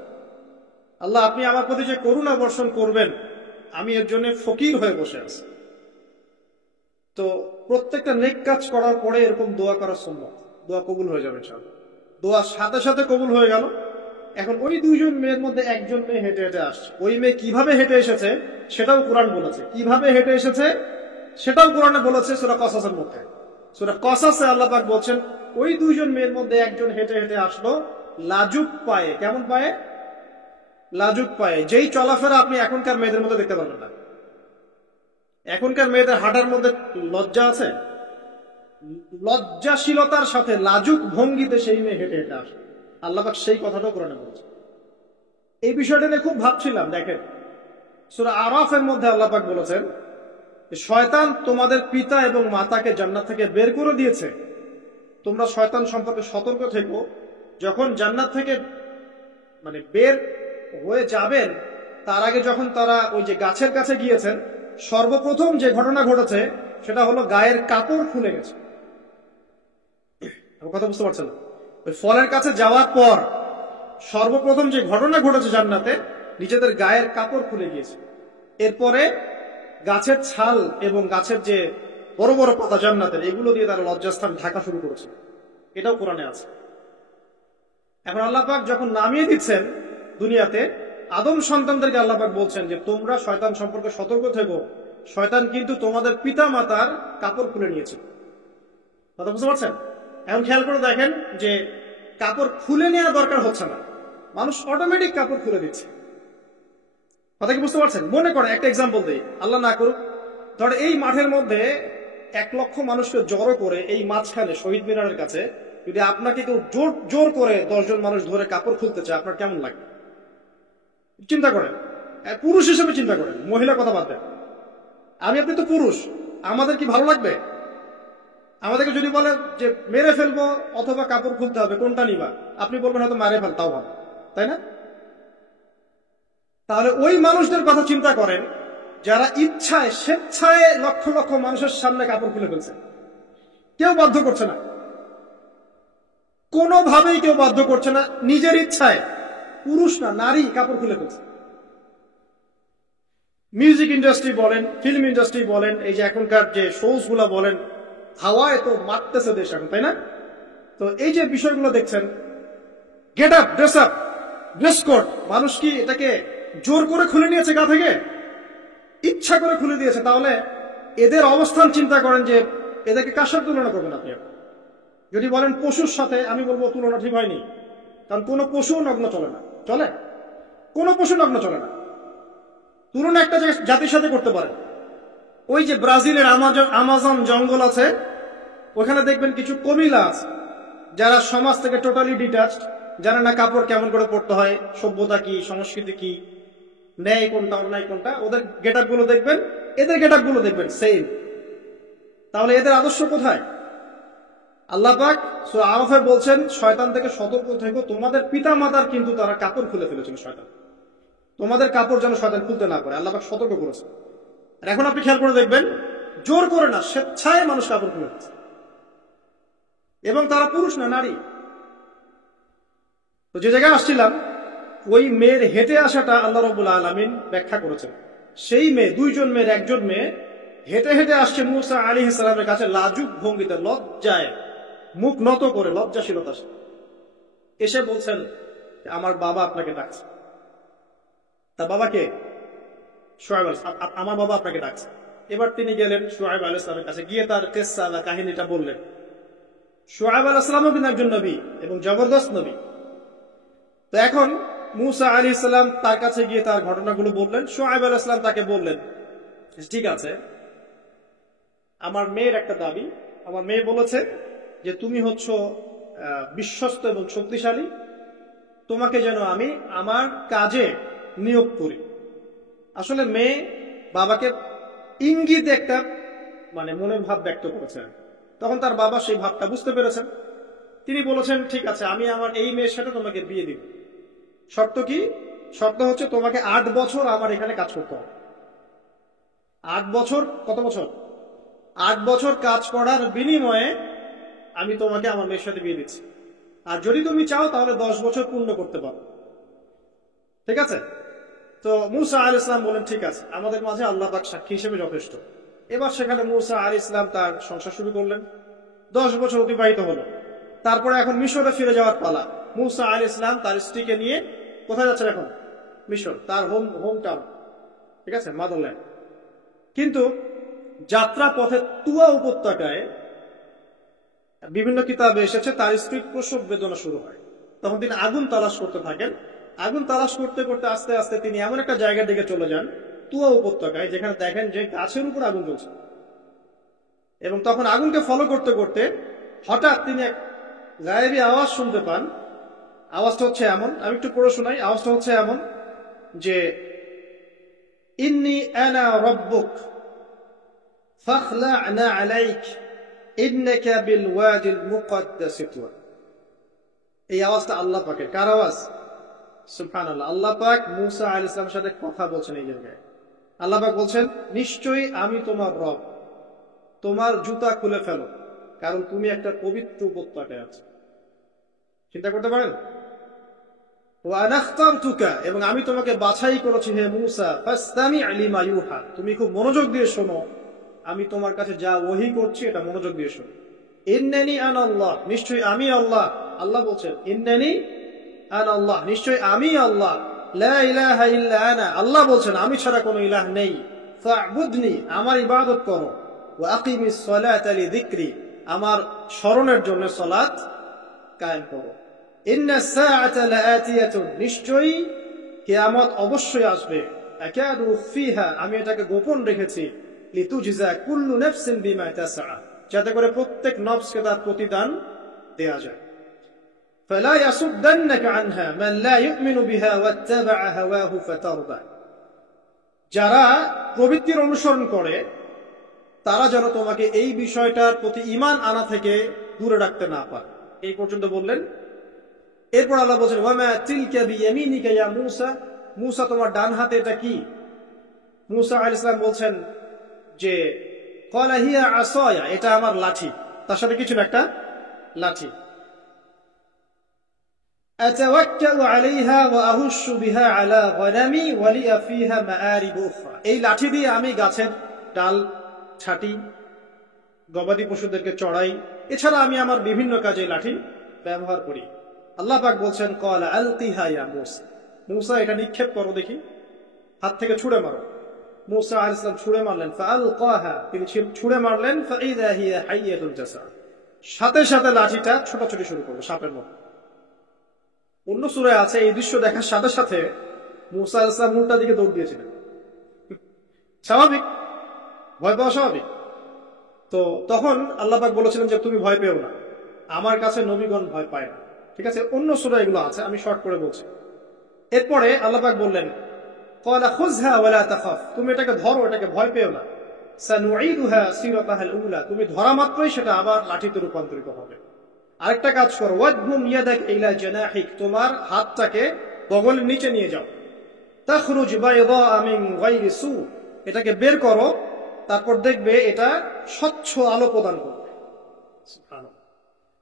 আল্লাহ, আপনি আমার প্রতি যে করুণা বর্ষণ করবেন, আমি এর জন্য ফকির হয়ে বসে আছি। তো প্রত্যেকটা নেক কাজ করার পরে এরকম দোয়া করা সুন্নাত, দোয়া কবুল হয়ে যাবে ইনশাআল্লাহ। দোয়া সাথে সাথে কবুল হয়ে গেল। এখন ওই দুইজন মেয়ের মধ্যে একজন মেয়ে হেঁটে হেঁটে আসছে। ওই মেয়ে কিভাবে হেঁটে এসেছে সেটাও কোরআন বলেছে, কিভাবে হেঁটে এসেছে সেটাও কোরআনে বলেছে সূরা কসসের মধ্যে। সূরা কসসে আল্লাহ পাক বলছেন, ওই দুইজন মেয়ের মধ্যে একজন হেঁটে হেঁটে আসলো লাজুক পায়ে। কেমন পায়ে? লাজুক পায়ে। যেই চলাফেরা আপনি এখনকার মেয়েদের মধ্যে দেখতে পারবেন না। এখনকার মেয়েদের হাঁটার মধ্যে লজ্জা আছে, লজ্জাশীলতার সাথে লাজুক ভঙ্গিতে সেই মেয়ে হেঁটে হেঁটে আসে। আল্লাহ পাক সেই কথাটাও কোরআনে বলেছে। এই বিষয়টা নিয়ে খুব ভাবছিলাম। দেখেন, সূরা আরাফের মধ্যে আল্লাহ পাক বলেছেন, শয়তান তোমাদের পিতা এবং মাতাকে জান্নাত থেকে বের করে দিয়েছে, তোমরা শয়তান সম্পর্কে সতর্ক থেকো। যখন জান্নাত থেকে বের হয়ে যাবেন, তার আগে যখন তারা ওই যে গাছের কাছে গিয়েছেন, সর্বপ্রথম যে ঘটনা ঘটেছে সেটা হলো গায়ের কাপড় খুলে গেছে। কথা বুঝতে পারছেন না? ওই ফলের কাছে যাওয়ার পর সর্বপ্রথম যে ঘটনা ঘটেছে জান্নাতে, নিজেদের গায়ের কাপড় খুলে গিয়েছে। এরপরে গাছের ছাল এবং গাছের যে বড় বড় পাতা জান্নাতের, এগুলো দিয়ে তারা লজ্জাস্থান ঢাকা শুরু করেছে। এটাও কোরআনে আছে। এখন আল্লাহ পাক যখন নামিয়ে দিচ্ছেন দুনিয়াতে, আদম সন্তানদেরকে আল্লাহ পাক বলছেন যে তোমরা শয়তান সম্পর্কে সতর্ক থেকো, শয়তান কিন্তু তোমাদের পিতা মাতার কাপড় খুলে নিয়েছে। কথা বুঝতে পারছেন? এখন খেয়াল করে দেখেন যে কাপড় খুলে নেওয়া দরকার হচ্ছে না, মানুষ অটোমেটিক কাপড় খুলে দিচ্ছে। কথা কি বুঝতে পারছেন? মনে করেন একটা এক্সাম্পল দিই, আল্লাহ না করুক, ধরে এই মাঠের মধ্যে 1 লক্ষ মানুষকে জড়ো করে এই মাঝখানে শহীদ মিনারের কাছে যদি আপনাকে কেউ জোর করে 10 জন মানুষ ধরে কাপড় খুলতে চায়, আপনার কেমন লাগবে? চিন্তা করেন, পুরুষ হিসেবে চিন্তা করেন, মহিলা কথা বাদ দেন। আপনি তো পুরুষ, আমাদের কি ভালো লাগবে? আমাদেরকে যদি বলে যে মেরে ফেলবো অথবা কাপড় খুলতে হবে, কোনটা নিবা? আপনি বলবেন হয়তো মারে ফেল, তাও ভালো, তাই না? তাহলে ওই মানুষদের কথা চিন্তা করেন যারা ইচ্ছায় স্বেচ্ছায় লক্ষ লক্ষ মানুষের সামনে কাপড় খুলে ফেলছে। কেউ বাধ্য করছে না, কোনোভাবেই কেউ বাধ্য করছে না, নিজের ইচ্ছায় পুরুষ না নারী কাপড় খুলে ফেলছে। মিউজিক ইন্ডাস্ট্রি বলেন, ফিল্ম ইন্ডাস্ট্রি বলেন, এই যে এখনকার যে শোজ গুলা বলেন, হাওয়ায় তো মারতেছে দেশ এখন, তাই না? তো এই যে বিষয়গুলো দেখছেন, গেট আপ, ড্রেস কোড, মানুষ কি এটাকে জোর করে খুলে নিয়েছে গা থেকে? ইচ্ছা করে খুলে দিয়েছে। তাহলে এদের অবস্থান চিন্তা করেন যে এদেরকে কার সাথে তুলনা করবেন আপনি? যদি বলেন পশুর সাথে, আমি বলবো তুলনা ঠিক হয়নি, কারণ কোনো পশু নগ্ন চলে না। চলে? কোনো পশু নগ্ন চলে না। তুলনা একটা জাতির সাথে করতে পারেন। ওই যে ব্রাজিলের আমাজন জঙ্গল আছে, ওখানে দেখবেন কিছু কবিলা আছে যারা সমাজ থেকে টোটালি ডিটাচড, জানে না কাপড় কেমন করে পরতে হয়, সভ্যতা কি, সংস্কৃতি কি, ন্যায় কোনটা অন্যায় কোনটা। ওদের গেট আপ গুলো দেখবেন, এদের গেট আপ গুলো দেখবেন সেম। তাহলে এদের আদর্শ কোথায়? আল্লাহ পাক সূরা আরাফে বলছেন, শয়তান থেকে সতর্ক থেকো, তোমাদের পিতা মাতার কিন্তু তারা কাপড় খুলে ফেলেছিল শয়তান, তোমাদের কাপড় যেন শয়তান খুলতে না পারে, আল্লাহ পাক সতর্ক করেছে। আর এখন আপনি খেয়াল করে দেখবেন, জোর করে না, স্বেচ্ছায় মানুষ কাপড় খুলে ফেলছে, এবং তারা পুরুষ না, নারী। তো যে জায়গায় আসছিলাম, ওই মেয়ের হেঁটে আসাটা আল্লাহ রাব্বুল আলামিন ব্যাখ্যা করেছেন। সেই মেয়ে, দুইজন মেয়ের একজন মেয়ে হেঁটে হেঁটে আসছে মূসা আলাইহিস সালামের কাছে লাজুক ভঙ্গিতে, লজ্জায় মুখ নত করে, লজ্জাশীলতা এসে বলছেন, আমার বাবা আপনাকে ডাকছে। তার বাবাকে? শুআয়ব আলাইহিস সালাম, আমার বাবা আপনাকে ডাকছে। এবার তিনি গেলেন শুআয়ব আলাইহিস সালামের কাছে, গিয়ে তার কিসসা বা কাহিনীটা বললেন। শুআয়ব আলাইহিস সালামও কিন্তু একজন নবী এবং জবরদস্ত নবী। তো এখন মূসা আলাইহিস সালাম তার কাছে গিয়ে তার ঘটনাগুলো বললেন। শুআয়ব আলাইহিস সালাম তাকে বললেন, ঠিক আছে, আমার মেয়ের একটা দাবি, আমার মেয়ে বলেছে যে তুমি হচ্ছ বিশ্বস্ত এবং শক্তিশালী, তোমাকে যেন আমি আমার কাজে নিয়োগ করি। আসলে মেয়ে বাবাকে ইঙ্গিত একটা মনের ভাব ব্যক্ত করেছেন, তখন তার বাবা সেই ভাবটা বুঝতে পেরেছেন। তিনি বলেছেন, ঠিক আছে, আমি আমার এই মেয়ের সাথে তোমাকে বিয়ে দিব। শর্ত কি? শর্ত হচ্ছে তোমাকে 8 বছর আমার এখানে কাজ করতে হবে। 8 বছর? কত বছর? 8 বছর কাজ করার বিনিময়ে আমি তোমাকে আমার মেয়ের সাথে বিয়ে দিচ্ছি। আর যদি তুমি চাও তাহলে 10 বছর পূর্ণ করতে পারো। ঠিক আছে? তো মূসা আলাইহিস সালাম বলেন, ঠিক আছে, আমাদের মাঝে আল্লাহ পাক সাক্ষী হিসেবে যথেষ্ট। এবার সেখানে মূসা আলাইহিস সালাম তার সংসার শুরু করলেন। 10 বছর অতিবাহিত হলো। তারপরে এখন মিশরে ফিরে যাওয়ার পালা। মূসা আলাইহিস সালাম তার স্ত্রীকে নিয়ে কোথায় যাচ্ছেন এখন? মিশর, তার হোম টাউন। ঠিক আছে, মাদারল্যান্ড। কিন্তু যাত্রা পথে তুয়া উপত্যকায় বিভিন্ন কিতাবে এসেছে তার স্ত্রীর প্রসব বেদনা শুরু হয়। তখন তিনি আগুন তালাশ করতে থাকেন। আগুন তালাশ করতে করতে আস্তে আস্তে তিনি এমন একটা জায়গার দিকে চলে যান, তুয়া উপত্যকায়, যেখানে দেখেন যে গাছের উপর আগুন জ্বলছে। এবং তখন আগুনকে ফলো করতে করতে হঠাৎ তিনি এক গায়েবী আওয়াজ শুনতে পান। আওয়াজটা হচ্ছে এমন, আমি একটু পড়ে শোনাই। আওয়াজটা হচ্ছে এমন যে, ইন্নী আনা রাব্বুক ফাখলা'না আলাইক ইন্নাকা বিল ওয়াদিল মুকদ্দাস তুয়া। এই আওয়াজটা আল্লাহ পাকের। কার আওয়াজ? সুবহানাল্লাহ। আল্লাহ পাক মূসা আলাইহিস সালামের সাথে কথা বলছেন এই জায়গায়। আল্লাহ পাক বলছেন, নিশ্চয়ই আমি তোমার রব, তোমার জুতা খুলে ফেলো, কারণ তুমি একটা পবিত্র উপত্যকায় আছো। চিন্তা করতে পারেন? ওয়া আনা ইখতারতুকা, এবং আমি তোমাকে বাছাই করেছি হে মূসা, ফাসতামি' লিমা ইউহা, তুমি খুব মনোযোগ দিয়ে শোনো, আমি তোমার কাছে যা ওহী করছি এটা মনোযোগ দিয়ে শোনো। ইন্নানি আনা আল্লাহ, নিশ্চয়ই আমি আল্লাহ। আল্লাহ বলছেন, ইন্নানি আনা আল্লাহ, নিশ্চয়ই আমি আল্লাহ। লা ইলাহা ইল্লা আনা, আল্লাহ বলছেন আমি ছাড়া কোনো ইলাহ নেই। ফা'বুদনি, আমার ইবাদত করো। ওয়া আকিমিস সালাতা লিযিকরি, আমার স্মরণের জন্য সালাত কায়েম করো। ইন্নাস সাআতা লাআতিয়াতুন, নিশ্চয়ই কিয়ামত অবশ্যই আসবে। আকাদু উখফিহা, আমি এটাকে গোপন রেখেছি। লিতুজজা কুল্লু নাফসিন বিমা তাসআ, যাতে করে প্রত্যেক নফসকে তার প্রতিদান দেয়া যায়। ফালা ইয়াসুদ্দান্নাকা আনহা মান লা ইউমিনু বিহা ওয়াত্তাবা'a হাওয়াহু ফাতারদা, যারা প্রবৃত্তির অনুসরণ করে তারা যেন তোমাকে এই বিষয়টার প্রতি ঈমান আনা থেকে দূরে রাখতে না পারে। এই পর্যন্ত বললেন। এরপর আল্লাহ বলছেন, ওয়ামা তিলকা বিয়ামিনিকা ইয়া মূসা, মূসা তোমার ডান হাতে এটা কি? মূসা আলাইহিস সালাম বলছেন যে, ক্বালা হিয়া আসায়া, এটা আমার লাঠি। তার সাথে কিছু না, একটা লাঠি। আতাওয়াক্কালু আলাইহা ওয়া আহুশু বিহা আলা গনামি ওয়া লিয়া ফিহা মাআরিব উখরা, এই লাঠি দিয়ে আমি গাছের ডাল ছাঁটি, গবাদি পশুদেরকে চড়াই, এছাড়া আমি আমার বিভিন্ন কাজে লাঠি ব্যবহার করি। আল্লাহ পাক বলছেন, ক্বালা আলকিহা ইয়া মূসা, মূসা এটা নিক্ষেপ করো দেখি, হাত থেকে ছুঁড়ে মারো। মুসা আলাইহিস সালাম ছুঁড়ে মারলেন, ফাআলকাহা, তিনি ছুঁড়ে মারলেন, ফাইযা হিয়া হাইয়াতুন তাসা, সাথে সাথে লাঠিটা ছোটাছুটি শুরু করলো সাপের মতো। অন্য সূরায় আছে এই দৃশ্য দেখার সাথে সাথে মুসা আলাইহিস সালাম উল্টা দিকে দৌড় দিয়েছিলেন। স্বাভাবিক, ভয় পাওয়া স্বাভাবিক। তো তখন আল্লাহ পাক বলেছিলেন যে তুমি ভয় পেও না, আমার কাছে নবীগণ ভয় পায় না। ঠিক আছে, অন্য সূরা এগুলো আছে, আমি শর্ট করে বলছি। এরপরে আল্লাহ পাক বললেন, ক্বালা খুযহা ওয়ালা তাখাফ, তুমি এটাকে ধরো, এটাকে ভয় পেও না। সানুঈদুহা সিরাতাহাল উলা, তুমি ধরা মাত্রই সেটা আবার লাঠিতে রূপান্তরিত হবে। আরেকটা কাজ করো, ওয়াদমুম ইয়াদাকা ইলা জানাহিক, তোমার হাতটাকে বগলের নিচে নিয়ে যাও। তাখরুজ বাইদা মিন গায়রি সু, এটাকে বের করো, তারপর দেখবে এটা স্বচ্ছ আলো প্রদান করবে। সুবহানাল্লাহ,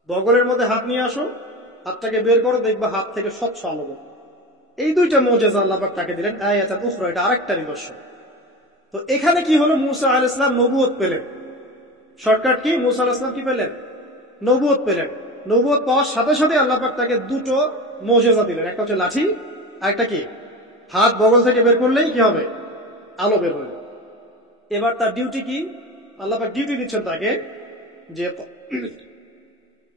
বগলের মধ্যে হাত নিয়ে আসো, হাতটাকে বের করো, দেখবা হাত থেকে স্বচ্ছ আলো বের। এই দুইটা মুজিজা আল্লাহ পাক তাকে দিলেন। আয়াতুল উখরা, এটা আরেকটা নিদর্শন। তো এখানে কি হলো, মুসা আলাইহিস সালাম নবুয়ত পেলেন। শর্টকাট কি, মুসা আলাইহিস সালাম কি পেলেন? নবুয়ত পেলেন। নবুয়ত পাওয়ার সাথে সাথে আল্লাহ পাক তাকে দুটো মুজিজা দিলেন, একটা হচ্ছে লাঠি, আরেকটা কি, হাত বগল থেকে বের করলেই কি হবে, আলো বের হবে। এবার তার ডিউটি কি, আল্লাহ পাক ডিউটি দিচ্ছেন তাকে যে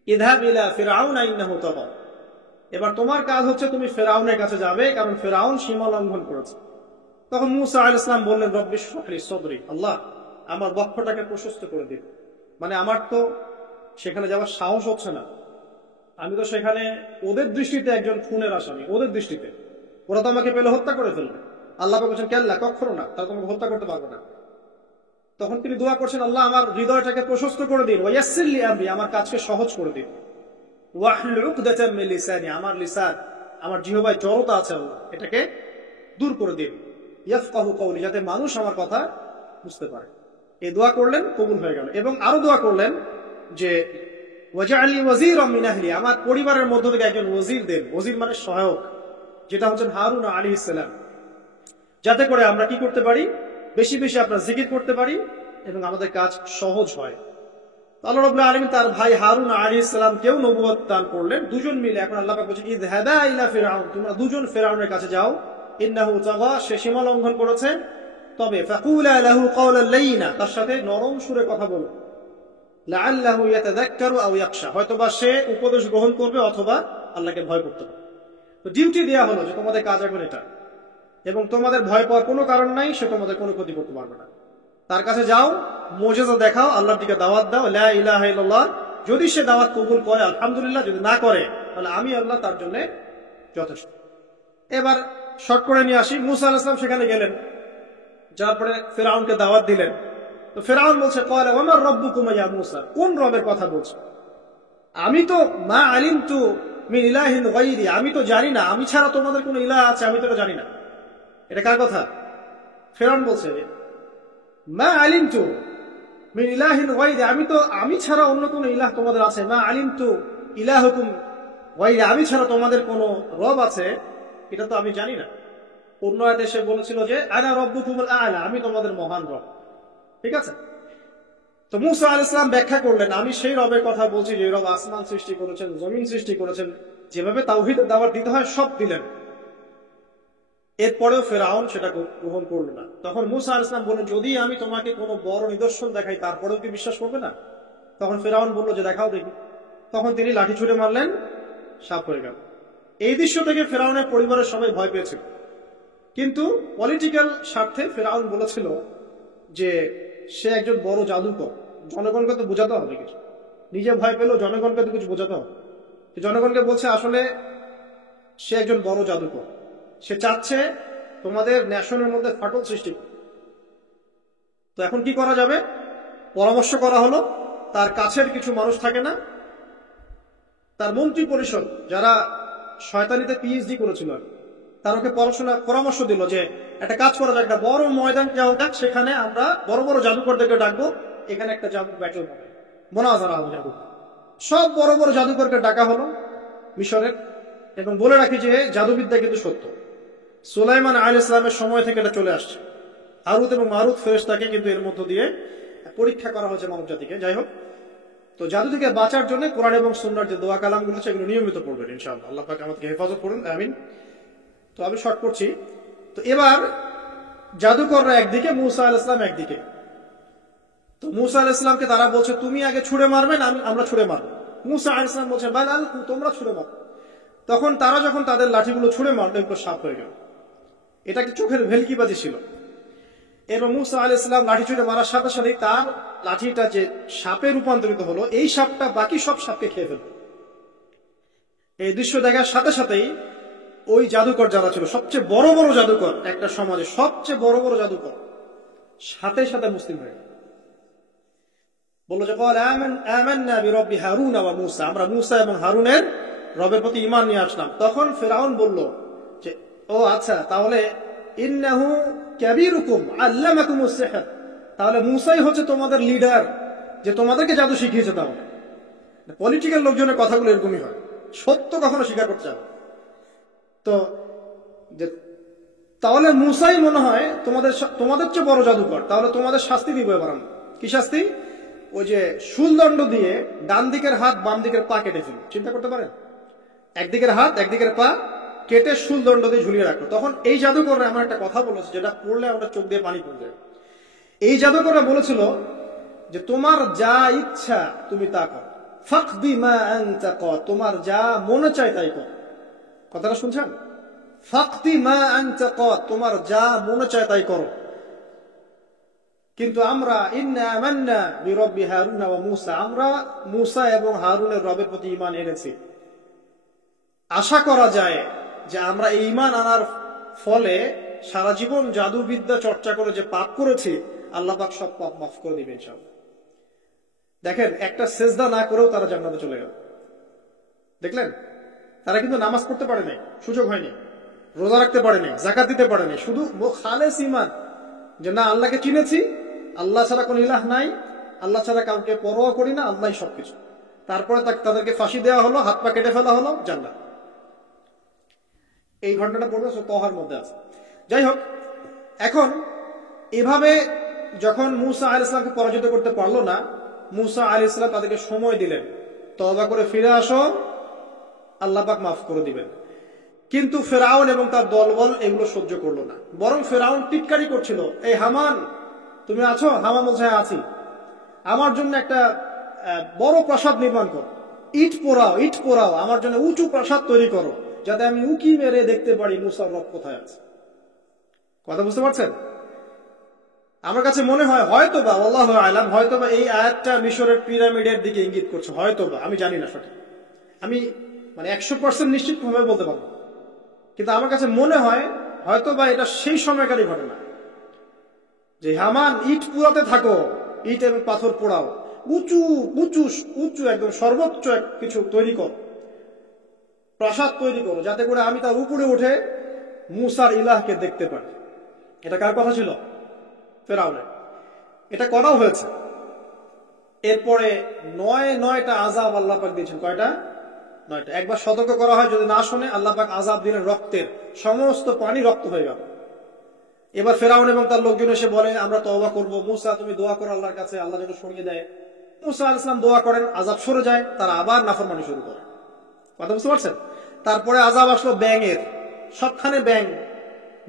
ইযহাব ইলা ফিরআউন ইন্নাহু তাগা, এবার তোমার কাজ হচ্ছে তুমি ফেরাউনের কাছে যাবে, কারণ ফেরাউন সীমা লঙ্ঘন করেছে। তখন মুসা আলাইহিস সালাম বললেন, রব্বি ইশরাহ লি সাদরি, আল্লাহ আমার বক্ষটাকে প্রশস্ত করে দিন। মানে আমার তো সেখানে যাওয়ার সাহস হচ্ছে না, আমি তো সেখানে ওদের দৃষ্টিতে একজন খুনের আসামি, ওদের দৃষ্টিতে ওরা তো আমাকে পেলে হত্যা করে ফেলবে। আল্লাহ বলছেন, কেল্লা, কখনো না, তারা তোমাকে হত্যা করতে পারবে না। তখন তিনি দোয়া করছেন, আল্লাহ আমার হৃদয়টাকে প্রশস্ত করে দিন, ওয়াইয়াসসির লি আমরি, আমার কাজকে সহজ করে দিন, ওয়াহলুল উকদাতাম মিন লিসানি, আমার লিসান, আমার জিহ্বায় জড়তা আছে আল্লাহ, এটাকে দূর করে দিন, ইয়াফকাহু কওলি, যাতে মানুষ আমার কথা বুঝতে পারে। এই দোয়া করলেন, কবুল হয়ে গেল। এবং আরো দোয়া করলেন যে ওয়াজআলি ওয়াজিরাম মিন আহলি, আমার পরিবারের মধ্য থেকে একজন ওয়াজির দেন। ওয়াজির মানে সহায়ক, যেটা হচ্ছেন হারুন আলাইহিস সালাম, যাতে করে আমরা কি করতে পারি, বেশি বেশি আপনার জিকির করতে পারি এবং আমাদের কাজ সহজ হয়। আল্লাহ রাব্বুল আলামিন তার ভাই হারুন আলাইহিস সালামকেও নবুয়ত দান করলেন, দুজন মিলে। এখন আল্লাহ পাক বলেছেন, ইযহাবা ইলা ফিরআউন, তোমরা দুজন ফিরআউনের কাছে যাও, ইন্নাহু তাগা, সে সীমা লঙ্ঘন করেছে, তবে ফাকুলা লাহু কাওলান লাইয়িনা, তার সাথে নরম সুরে কথা বলো, লাআল্লাহু ইয়াতাযাক্কারু আও ইয়াখশা, হয়তোবা সে উপদেশ গ্রহণ করবে অথবা আল্লাহকে ভয় করতে পারে। তো ডিউটি দেয়া হলো যে তোমাদের কাজ এখন এটা, এবং তোমাদের ভয় পাওয়ার কোনো কারণ নাই, সে তোমাদের কোনো ক্ষতি করতে পারবে না। তার কাছে যাও, মুজিজা দেখাও, আল্লাহর দিকে দাওয়াত দাও, লা ইলাহা ইল্লাল্লাহ। যদি সে দাওয়াত কবুল করে আলহামদুলিল্লাহ, যদি না করে তাহলে আমি আল্লাহ তার জন্য যথেষ্ট। এবার শর্ট করে নিয়ে আসি, মুসা আলাইহিস সালাম সেখানে গেলেন, যার পরে ফিরআউনকে দাওয়াত দিলেন। তো ফিরআউন বলছে, ক্বালা ওয়া মা রাব্বুকুমা ইয়া মুসা, কোন রবের কথা বলছো? আমি তো মা আলিমতু মিন ইলাহিন গায়রি, আমি তো জানি না, আমি ছাড়া তোমাদের কোনো ইলাহ আছে আমি তো এটা জানি না। এটা কার কথা? ফিরআউন বলছে, মা আলিমতু মিন ইলাহিন গায়রি, আমি ছাড়া অন্য কোন ইলাহ তোমাদের আছে, মা আলিমতু ইলাহুকুম গায়রি, আমি ছাড়া তোমাদের কোন রব আছে এটা তো আমি জানি না। অন্য আয়াতে সে বলেছিল যে আনা রাব্বুকুমুল আ'লা, আমি তোমাদের মহান রব। ঠিক আছে, তো মুসা আলাইহিস সালাম ব্যাখ্যা করলেন, আমি সেই রবের কথা বলছি যে রব আসমান সৃষ্টি করেছেন, জমিন সৃষ্টি করেছেন, যেভাবে তাওহীদের দাওয়াত দিতে হয় সব দিলেন। এরপরেও ফেরাউন সেটা গ্রহণ করলো না। তখন মুসা আলাইহিস সালাম বললেন, যদি আমি তোমাকে কোনো বড় নিদর্শন দেখাই তারপরেও কি বিশ্বাস করবে না? তখন ফেরাউন বলল যে দেখাও দেখি। তখন তিনি লাঠি ছুঁড়ে মারলেন, সাপ হয়ে গেল। এই দৃশ্য থেকে ফেরাউনের পরিবারের সবাই ভয় পেয়েছিল, কিন্তু পলিটিক্যাল স্বার্থে ফেরাউন বলেছিল যে সে একজন বড় জাদুকর, জনগণকে তো বোঝাতে হবে কিছু, নিজে ভয় পেলেও জনগণকে তো কিছু বোঝাতে হবে। জনগণকে বলছে আসলে সে একজন বড় জাদুকর, সে চাচ্ছে তোমাদের ন্যাশনের মধ্যে ফাটল সৃষ্টি। তো এখন কি করা যাবে? পরামর্শ করা হলো, তার কাছের কিছু মানুষ থাকে না, তার মন্ত্রী পরিষদ যারা শয়তানিতে পিএইচডি করেছিল, তার ওকে পরামর্শ দিল যে একটা কাজ করা যাক, একটা বড় ময়দান যাওয়া যাক, সেখানে আমরা বড় বড় জাদুকরদেরকে ডাকবো, এখানে একটা জাদু ব্যাটল হবে, মোনাজারা হবে জাদু। সব বড় বড় জাদুকরকে ডাকা হলো মিশরের, এবং বলে রাখি যে জাদুবিদ্যা কিন্তু সত্য, সুলাইমান আলাইহিস সালামের সময় থেকে এটা চলে আসছে। হারুত এবং মারুত ফেরেশতাকে কিন্তু এর মধ্য দিয়ে পরীক্ষা করা হয়েছে মানব জাতিকে। যাই হোক, তো জাদু থেকে বাঁচার জন্য কোরআন এবং সুন্নাহর যে দোয়া কালামগুলো আছে এগুলো নিয়মিত পড়বেন ইনশাআল্লাহ। আল্লাহ পাক আমাদেরকে হেফাজত করুন, আমিন। তো আমি শর্ট করছি। তো এবার জাদুকররা একদিকে, মুসা আলাইহিস সালাম একদিকে। তো মুসা আলাইহিস সালামকে তারা বলছে তুমি আগে ছুড়ে মারবেন, আমরা ছুড়ে মারবো। মুসা আলাইহিস সালাম বলছে বাল আলকু, তোমরা ছুড়ে মারো। তখন তারা যখন তাদের লাঠিগুলো ছুড়ে মারলো, এগুলো সাপ হয়ে গেল। এটা কি চোখের ভেলকিবাজি ছিল। এবার মুসা আলাইহিস সালাম লাঠি ছুড়ে মারার সাথে সাথে তার লাঠিটা যে সাপে রূপান্তরিত হলো, এই সাপটা বাকি সব সাপকে খেয়ে ফেলল। এই দৃশ্য দেখার সাথে সাথেই ওই জাদুকর যারা ছিল, সবচেয়ে বড় বড় জাদুকর, একটা সমাজে সবচেয়ে বড় বড় জাদুকর, সাথে সাথে মুসলিম হয়ে গেল। বললো যে আমান্না বিরব্বি হারুন ওয়া মূসা, আমরা মূসা এবং হারুনের রবের প্রতি ঈমান নিয়ে আসলাম। তখন ফিরআউন বলল যে ও আচ্ছা, তাহলে ইন্নাহু কাবীরুকুম আল্লামাকুমুস সিহর, তাহলে মূসাই হচ্ছে তোমাদের লিডার, যে তোমাদেরকে জাদু শিখিয়েছে। তাহলে পলিটিক্যাল লোকজনের কথাগুলো এরকমই হয়, সত্য কখনো স্বীকার করতে চায় না। তো তাহলে মূসাই মনে হয় তোমাদের চেয়ে বড় জাদুকর, তাহলে তোমাদের শাস্তি দিব এবার আমরা। কি শাস্তি? ওই যে শুলদণ্ড দিয়ে ডান দিকের হাত বাম দিকের পা কেটে ফেল। চিন্তা করতে পারেন, একদিকের হাত একদিকের পা কেটে শুলদণ্ড দিয়ে ঝুলিয়ে রাখলো। তখন এই জাদুকররা আমার একটা কথা বলেছে, যেটা পড়লে আমরা চোখ দিয়ে পানি পড়ে যায়। এই জাদুকররা বলেছিল যে তোমার যা ইচ্ছা তুমি তা কর, ফাকদি মা আনতা কর, তোমার যা মনে চায় তাই কর। কথাটা শুনছেন? ফাকদি মা আনতা কর, তোমার যা মনে চায় তাই করো। কিন্তু আমরা ইন্না আমান্না বিরব্বি হারুন ওয়া মূসা, আমরা মূসা এবং হারুনের রবের প্রতি ঈমান এনেছি। আশা করা যায় যে আমরা এই ঈমান আনার ফলে সারা জীবন জাদুবিদ্যা চর্চা করে যে পাপ করেছি, আল্লাহ পাক সব পাপ মাফ করে দিবেন ইনশাআল্লাহ। দেখেন, একটা সেজদা না করেও তারা জান্নাতে চলে গেল। দেখলেন, তারা কিন্তু নামাজ পড়তে পারে নাই, সুযোগ হয়নি, রোজা রাখতে পারে নাই, যাকাত দিতে পারে নাই, শুধু খালেস ঈমান যে না আল্লাহকে চিনেছি, আল্লাহ ছাড়া কোন ইলাহ নাই, আল্লাহ ছাড়া কাউকে পরোয়া করি না, আল্লাহই সবকিছু। তারপরে তাদেরকে ফাঁসি দেওয়া হলো, হাত পা কেটে ফেলা হলো, জান্নাত। এই ঘটনাটা পড়বে তহার মধ্যে আছে। যাই হোক, এখন এভাবে যখন মূসা আলাইহিস সালামকে পরাজিত করতে পারলো না, মূসা আলাইহিস সালাম তাদেরকে সময় দিলেন, তওবা করে ফিরে আসো, আল্লাহ পাক মাফ করে দিবেন। কিন্তু ফেরাউন এবং তার দলবল এগুলো সহ্য করলো না, বরং ফেরাউন টিটকারি করছিল, এই হামান তুমি আছো? হামান বলছে হ্যাঁ আছি, আমার জন্য একটা বড় প্রাসাদ নির্মাণ করো, ইট পোড়াও, আমার জন্য উঁচু প্রাসাদ তৈরি করো, যাতে আমি উকি মেরে দেখতে পারি মুসার রব কোথায় আছে। কথা বুঝতে পারছেন? আমার কাছে মনে হয় হয়তোবা, আল্লাহু আ'লাম, হয়তোবা এই আয়াতটা মিশরের পিরামিডের দিকে ইঙ্গিত করছে, হয়তোবা, আমি জানি না সঠিক, আমি 100% নিশ্চিত ভাবে বলতে পারবো, কিন্তু আমার কাছে মনে হয় হয়তোবা এটা সেই সময়কারই ঘটনা, যে হামান ইট পুরাতে থাকো, ইট এবং পাথর পোড়াও, উঁচু উঁচু উঁচু একদম সর্বোচ্চ কিছু তৈরি করো, প্রাসাদ তৈরি করো, যাতে করে আমি তার উপরে উঠে মূসার ইলাহকে দেখতে পারি। এটা কার কথা ছিল? ফেরাউনের। এটা করাও হয়েছে। এরপরে 9টা আযাব আল্লাহ পাক দিয়েছেন। কয়টা? 9টা। একবার সতর্ক করা হয়, যদি না শুনে আল্লাহ পাক আযাব দিলেন রক্তের, সমস্ত পানি রক্ত হয়ে গেল। এবার ফেরাউন এবং তার লোকজন এসে বলে আমরা তওবা করব, মূসা তুমি দোয়া করো আল্লাহর কাছে, আল্লাহ যেন সরিয়ে দেয়। মূসা আলাইহিস সালাম দোয়া করেন, আযাব সরে যায়, তারা আবার নাফরমানি শুরু করে। কথা বুঝতে পারছেন? তারপরে আযাব আসলো ব্যাঙের, সবখানে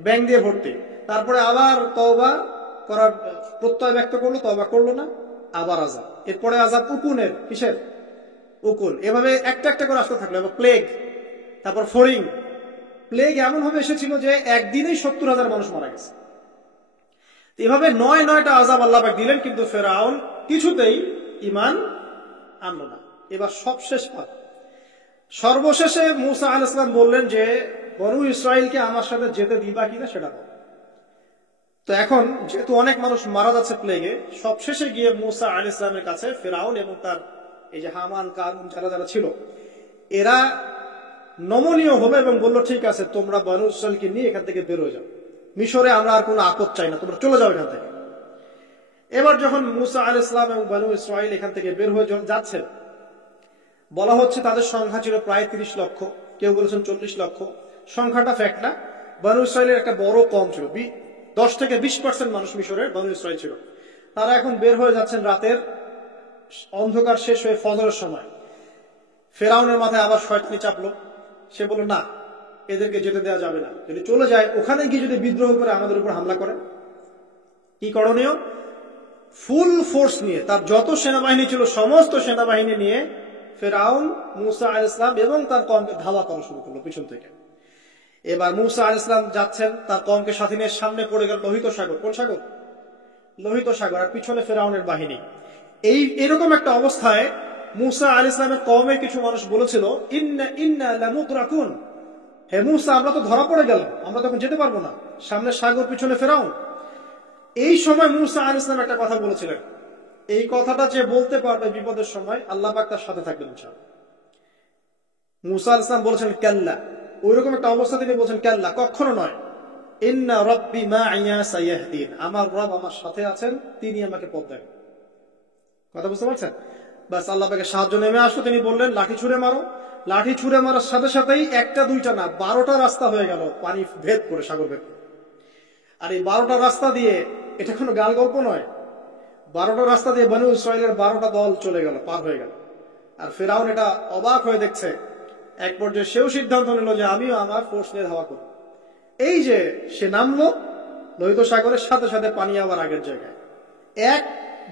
ব্যাঙ দিয়ে ভর্তি। তারপরে আবার তওবা করার প্রত্যয় ব্যক্ত করলো, তওবা করলো না, আবার আযাব। এরপরে আযাব উকুনের, কিসের? উকুন। এভাবে একটা একটা করে আসতে থাকলো। এবার প্লেগ, তারপর ফড়িং। প্লেগ এমন ভাবে এসেছিল যে একদিনেই 70,000 মানুষ মারা গেছে। এভাবে 9টা আযাব আল্লাহ পাক দিলেন, কিন্তু ফেরাউন কিছুতেই ঈমান আনলো না। এবার সবশেষ পাক, সর্বশেষে মূসা আলাইহিস সালাম বললেন যে বনু ইসরাইলকে আমার সাথে যেতে দিবা কিনা সেটা বল। তো এখন যেহেতু অনেক মানুষ মারা যাচ্ছে প্লেগে, সবশেষে গিয়ে মূসা আলাইহিস সালামের কাছে ফেরাউন এবং তার এই যে হামান, কারুন, যারা যারা ছিল, এরা নমনীয় হলো এবং বলল ঠিক আছে, তোমরা বনু ইসরাইলকে নিয়ে এখান থেকে বের হয়ে যাও, মিশরে আমরা আর কোনো আপদ চাই না, তোমরা চলে যাও এখান থেকে। এবার যখন মূসা আলাইহিস সালাম এবং বনু ইসরাইল এখান থেকে বের হয়ে যাচ্ছেন, বলা হচ্ছে তাদের সংখ্যা ছিল প্রায় 30 লক্ষ, কেউ বলেছেন 40 লক্ষ। সংখ্যাটা ফ্যাক্ট না, বনু ইসরাইলের একটা বড় কম ছিল, 10 থেকে 20% মানুষ মিশরের বনু ইসরাইল ছিল। তারা এখন বের হয়ে যাচ্ছেন রাতের অন্ধকার শেষ হয়ে ফজরের সময়। ফেরাউনের মাথায় আবার শয়তানি চাপলো, সে বলল না, এদেরকে যেতে দেওয়া যাবে না, যদি চলে যায় ওখানে গিয়ে যদি বিদ্রোহ করে আমাদের উপর হামলা করে কি করণীয়? ফুল ফোর্স নিয়ে, তার যত সেনাবাহিনী ছিল সমস্ত সেনাবাহিনী নিয়ে ফেরাউন মূসা আলাইহিস সালাম এবং তার কওমকে ধাওয়া করা শুরু করলো পিছন থেকে। এবার মূসা আলাইহিস সালাম যাচ্ছেন, তার কওমকে সাথে নিয়ে সামনে পড়ে গেল লোহিত সাগর। কোন সাগর? লোহিত সাগর। আর পিছনে ফেরাউনের বাহিনী। এরকম একটা অবস্থায় মূসা আলাইহিস সালামের কওমের কিছু মানুষ বলেছিল, ইন্না ইন্না লামুদরাকুন, হে মূসা আমরা তো ধরা পড়ে গেলাম, আমরা তখন যেতে পারবো না, সামনে সাগর পিছনে ফেরাউন। এই সময় মূসা আলাইহিস সালাম একটা কথা বলেছিলেন, এই কথাটা যে বলতে পারবে বিপদের সময় আল্লাহ পাক তার সাথে থাকবেন ইনশাআল্লাহ। মূসা আলাইহিস সালাম বলেছেন কাল্লা, ওইরকম একটা অবস্থা তিনি বলছেন কাল্লা, কখনো নয়, ইন্না রাব্বি মা'ইয়া সায়াহদিন, আমার রব আমার সাথে আছেন, তিনি আমাকে পথ দেখাবেন। কথা বুঝতে পারছেন? বাস আল্লাহ পাকের সাহায্য নেমে আসলো, তিনি বললেন লাঠি ছুঁড়ে মারো। লাঠি ছুঁড়ে মারার সাথে সাথেই একটা দুইটা না 12টা রাস্তা হয়ে গেল পানি ভেদ করে, সাগর ভেদ করে। আর এই 12টা রাস্তা দিয়ে, এটা কোনো গাল গল্প নয়, 12টা রাস্তা দিয়ে বনু ইসরাইলের 12টা দল চলে গেল, পার হয়ে গেল। আর ফেরাউন এটা অবাক হয়ে দেখছে। এক পর্যায়ে সেও সিদ্ধান্ত নিল যে আমিও আমার ফোর্স নিয়ে ধাওয়া করব। এই যে সে নামলো লোহিত সাগরের সাথে সাথে পানি আবার আগের জায়গায়। এক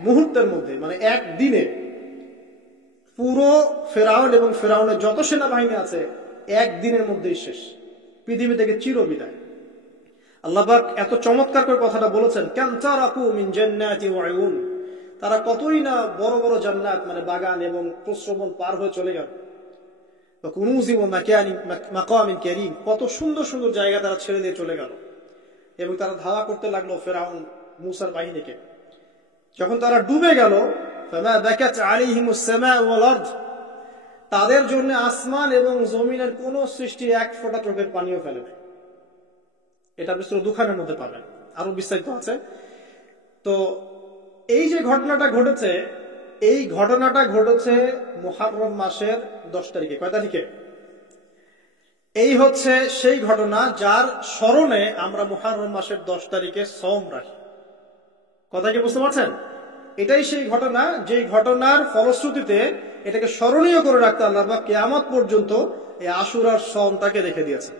মুহূর্তের মধ্যে, মানে এক দিনে পুরো ফেরাউন এবং ফেরাউনের যত সেনাবাহিনী আছে একদিনের মধ্যেই শেষ, পৃথিবী থেকে চিরবিদায়। আল্লাহ পাক এত চমৎকার করে কথাটা বলেছেন, কাম তারাকু মিন জান্নাতি ওয়া উয়ুন, তারা কতই না বড় বড় জান্নাত মানে বাগান এবং প্রশ্রবণ পার হয়ে চলে গেল। ওয়া কুনুজি ওয়া মাকামিন কারীম, কত সুন্দর সুন্দর জায়গা তারা ছেড়ে দিয়ে চলে গেল। এবং তারা ধাওয়া করতে লাগলো ফেরাউন মূসার বাহিনীকে। যখন তারা ডুবে গেল, ফামা বাকাত আলাইহিমুস সামাউ ওয়াল আরদ, তাদের জন্য আসমান এবং জমিনের কোন সৃষ্টি এক ফোঁটা চোখের পানিও ফেলে নাই। এটা বিস্তর দুখানের মধ্যে পাবেন, আরো বিস্তারিত আছে। তো এই যে ঘটনাটা ঘটেছে, এই ঘটনাটা ঘটেছে মুহররম মাসের 10 তারিখে। কয় তারিখে? এই হচ্ছে সেই ঘটনা যার স্মরণে আমরা মুহররম মাসের 10 তারিখে সওম রাখি। কথা কি বুঝতে পারছেন? এটাই সেই ঘটনা, যে ঘটনার ফলশ্রুতিতে এটাকে স্মরণীয় করে রাখতে আল্লাহ পাক কিয়ামত পর্যন্ত এই আশুরার সওমটাকে রেখে দিয়েছেন।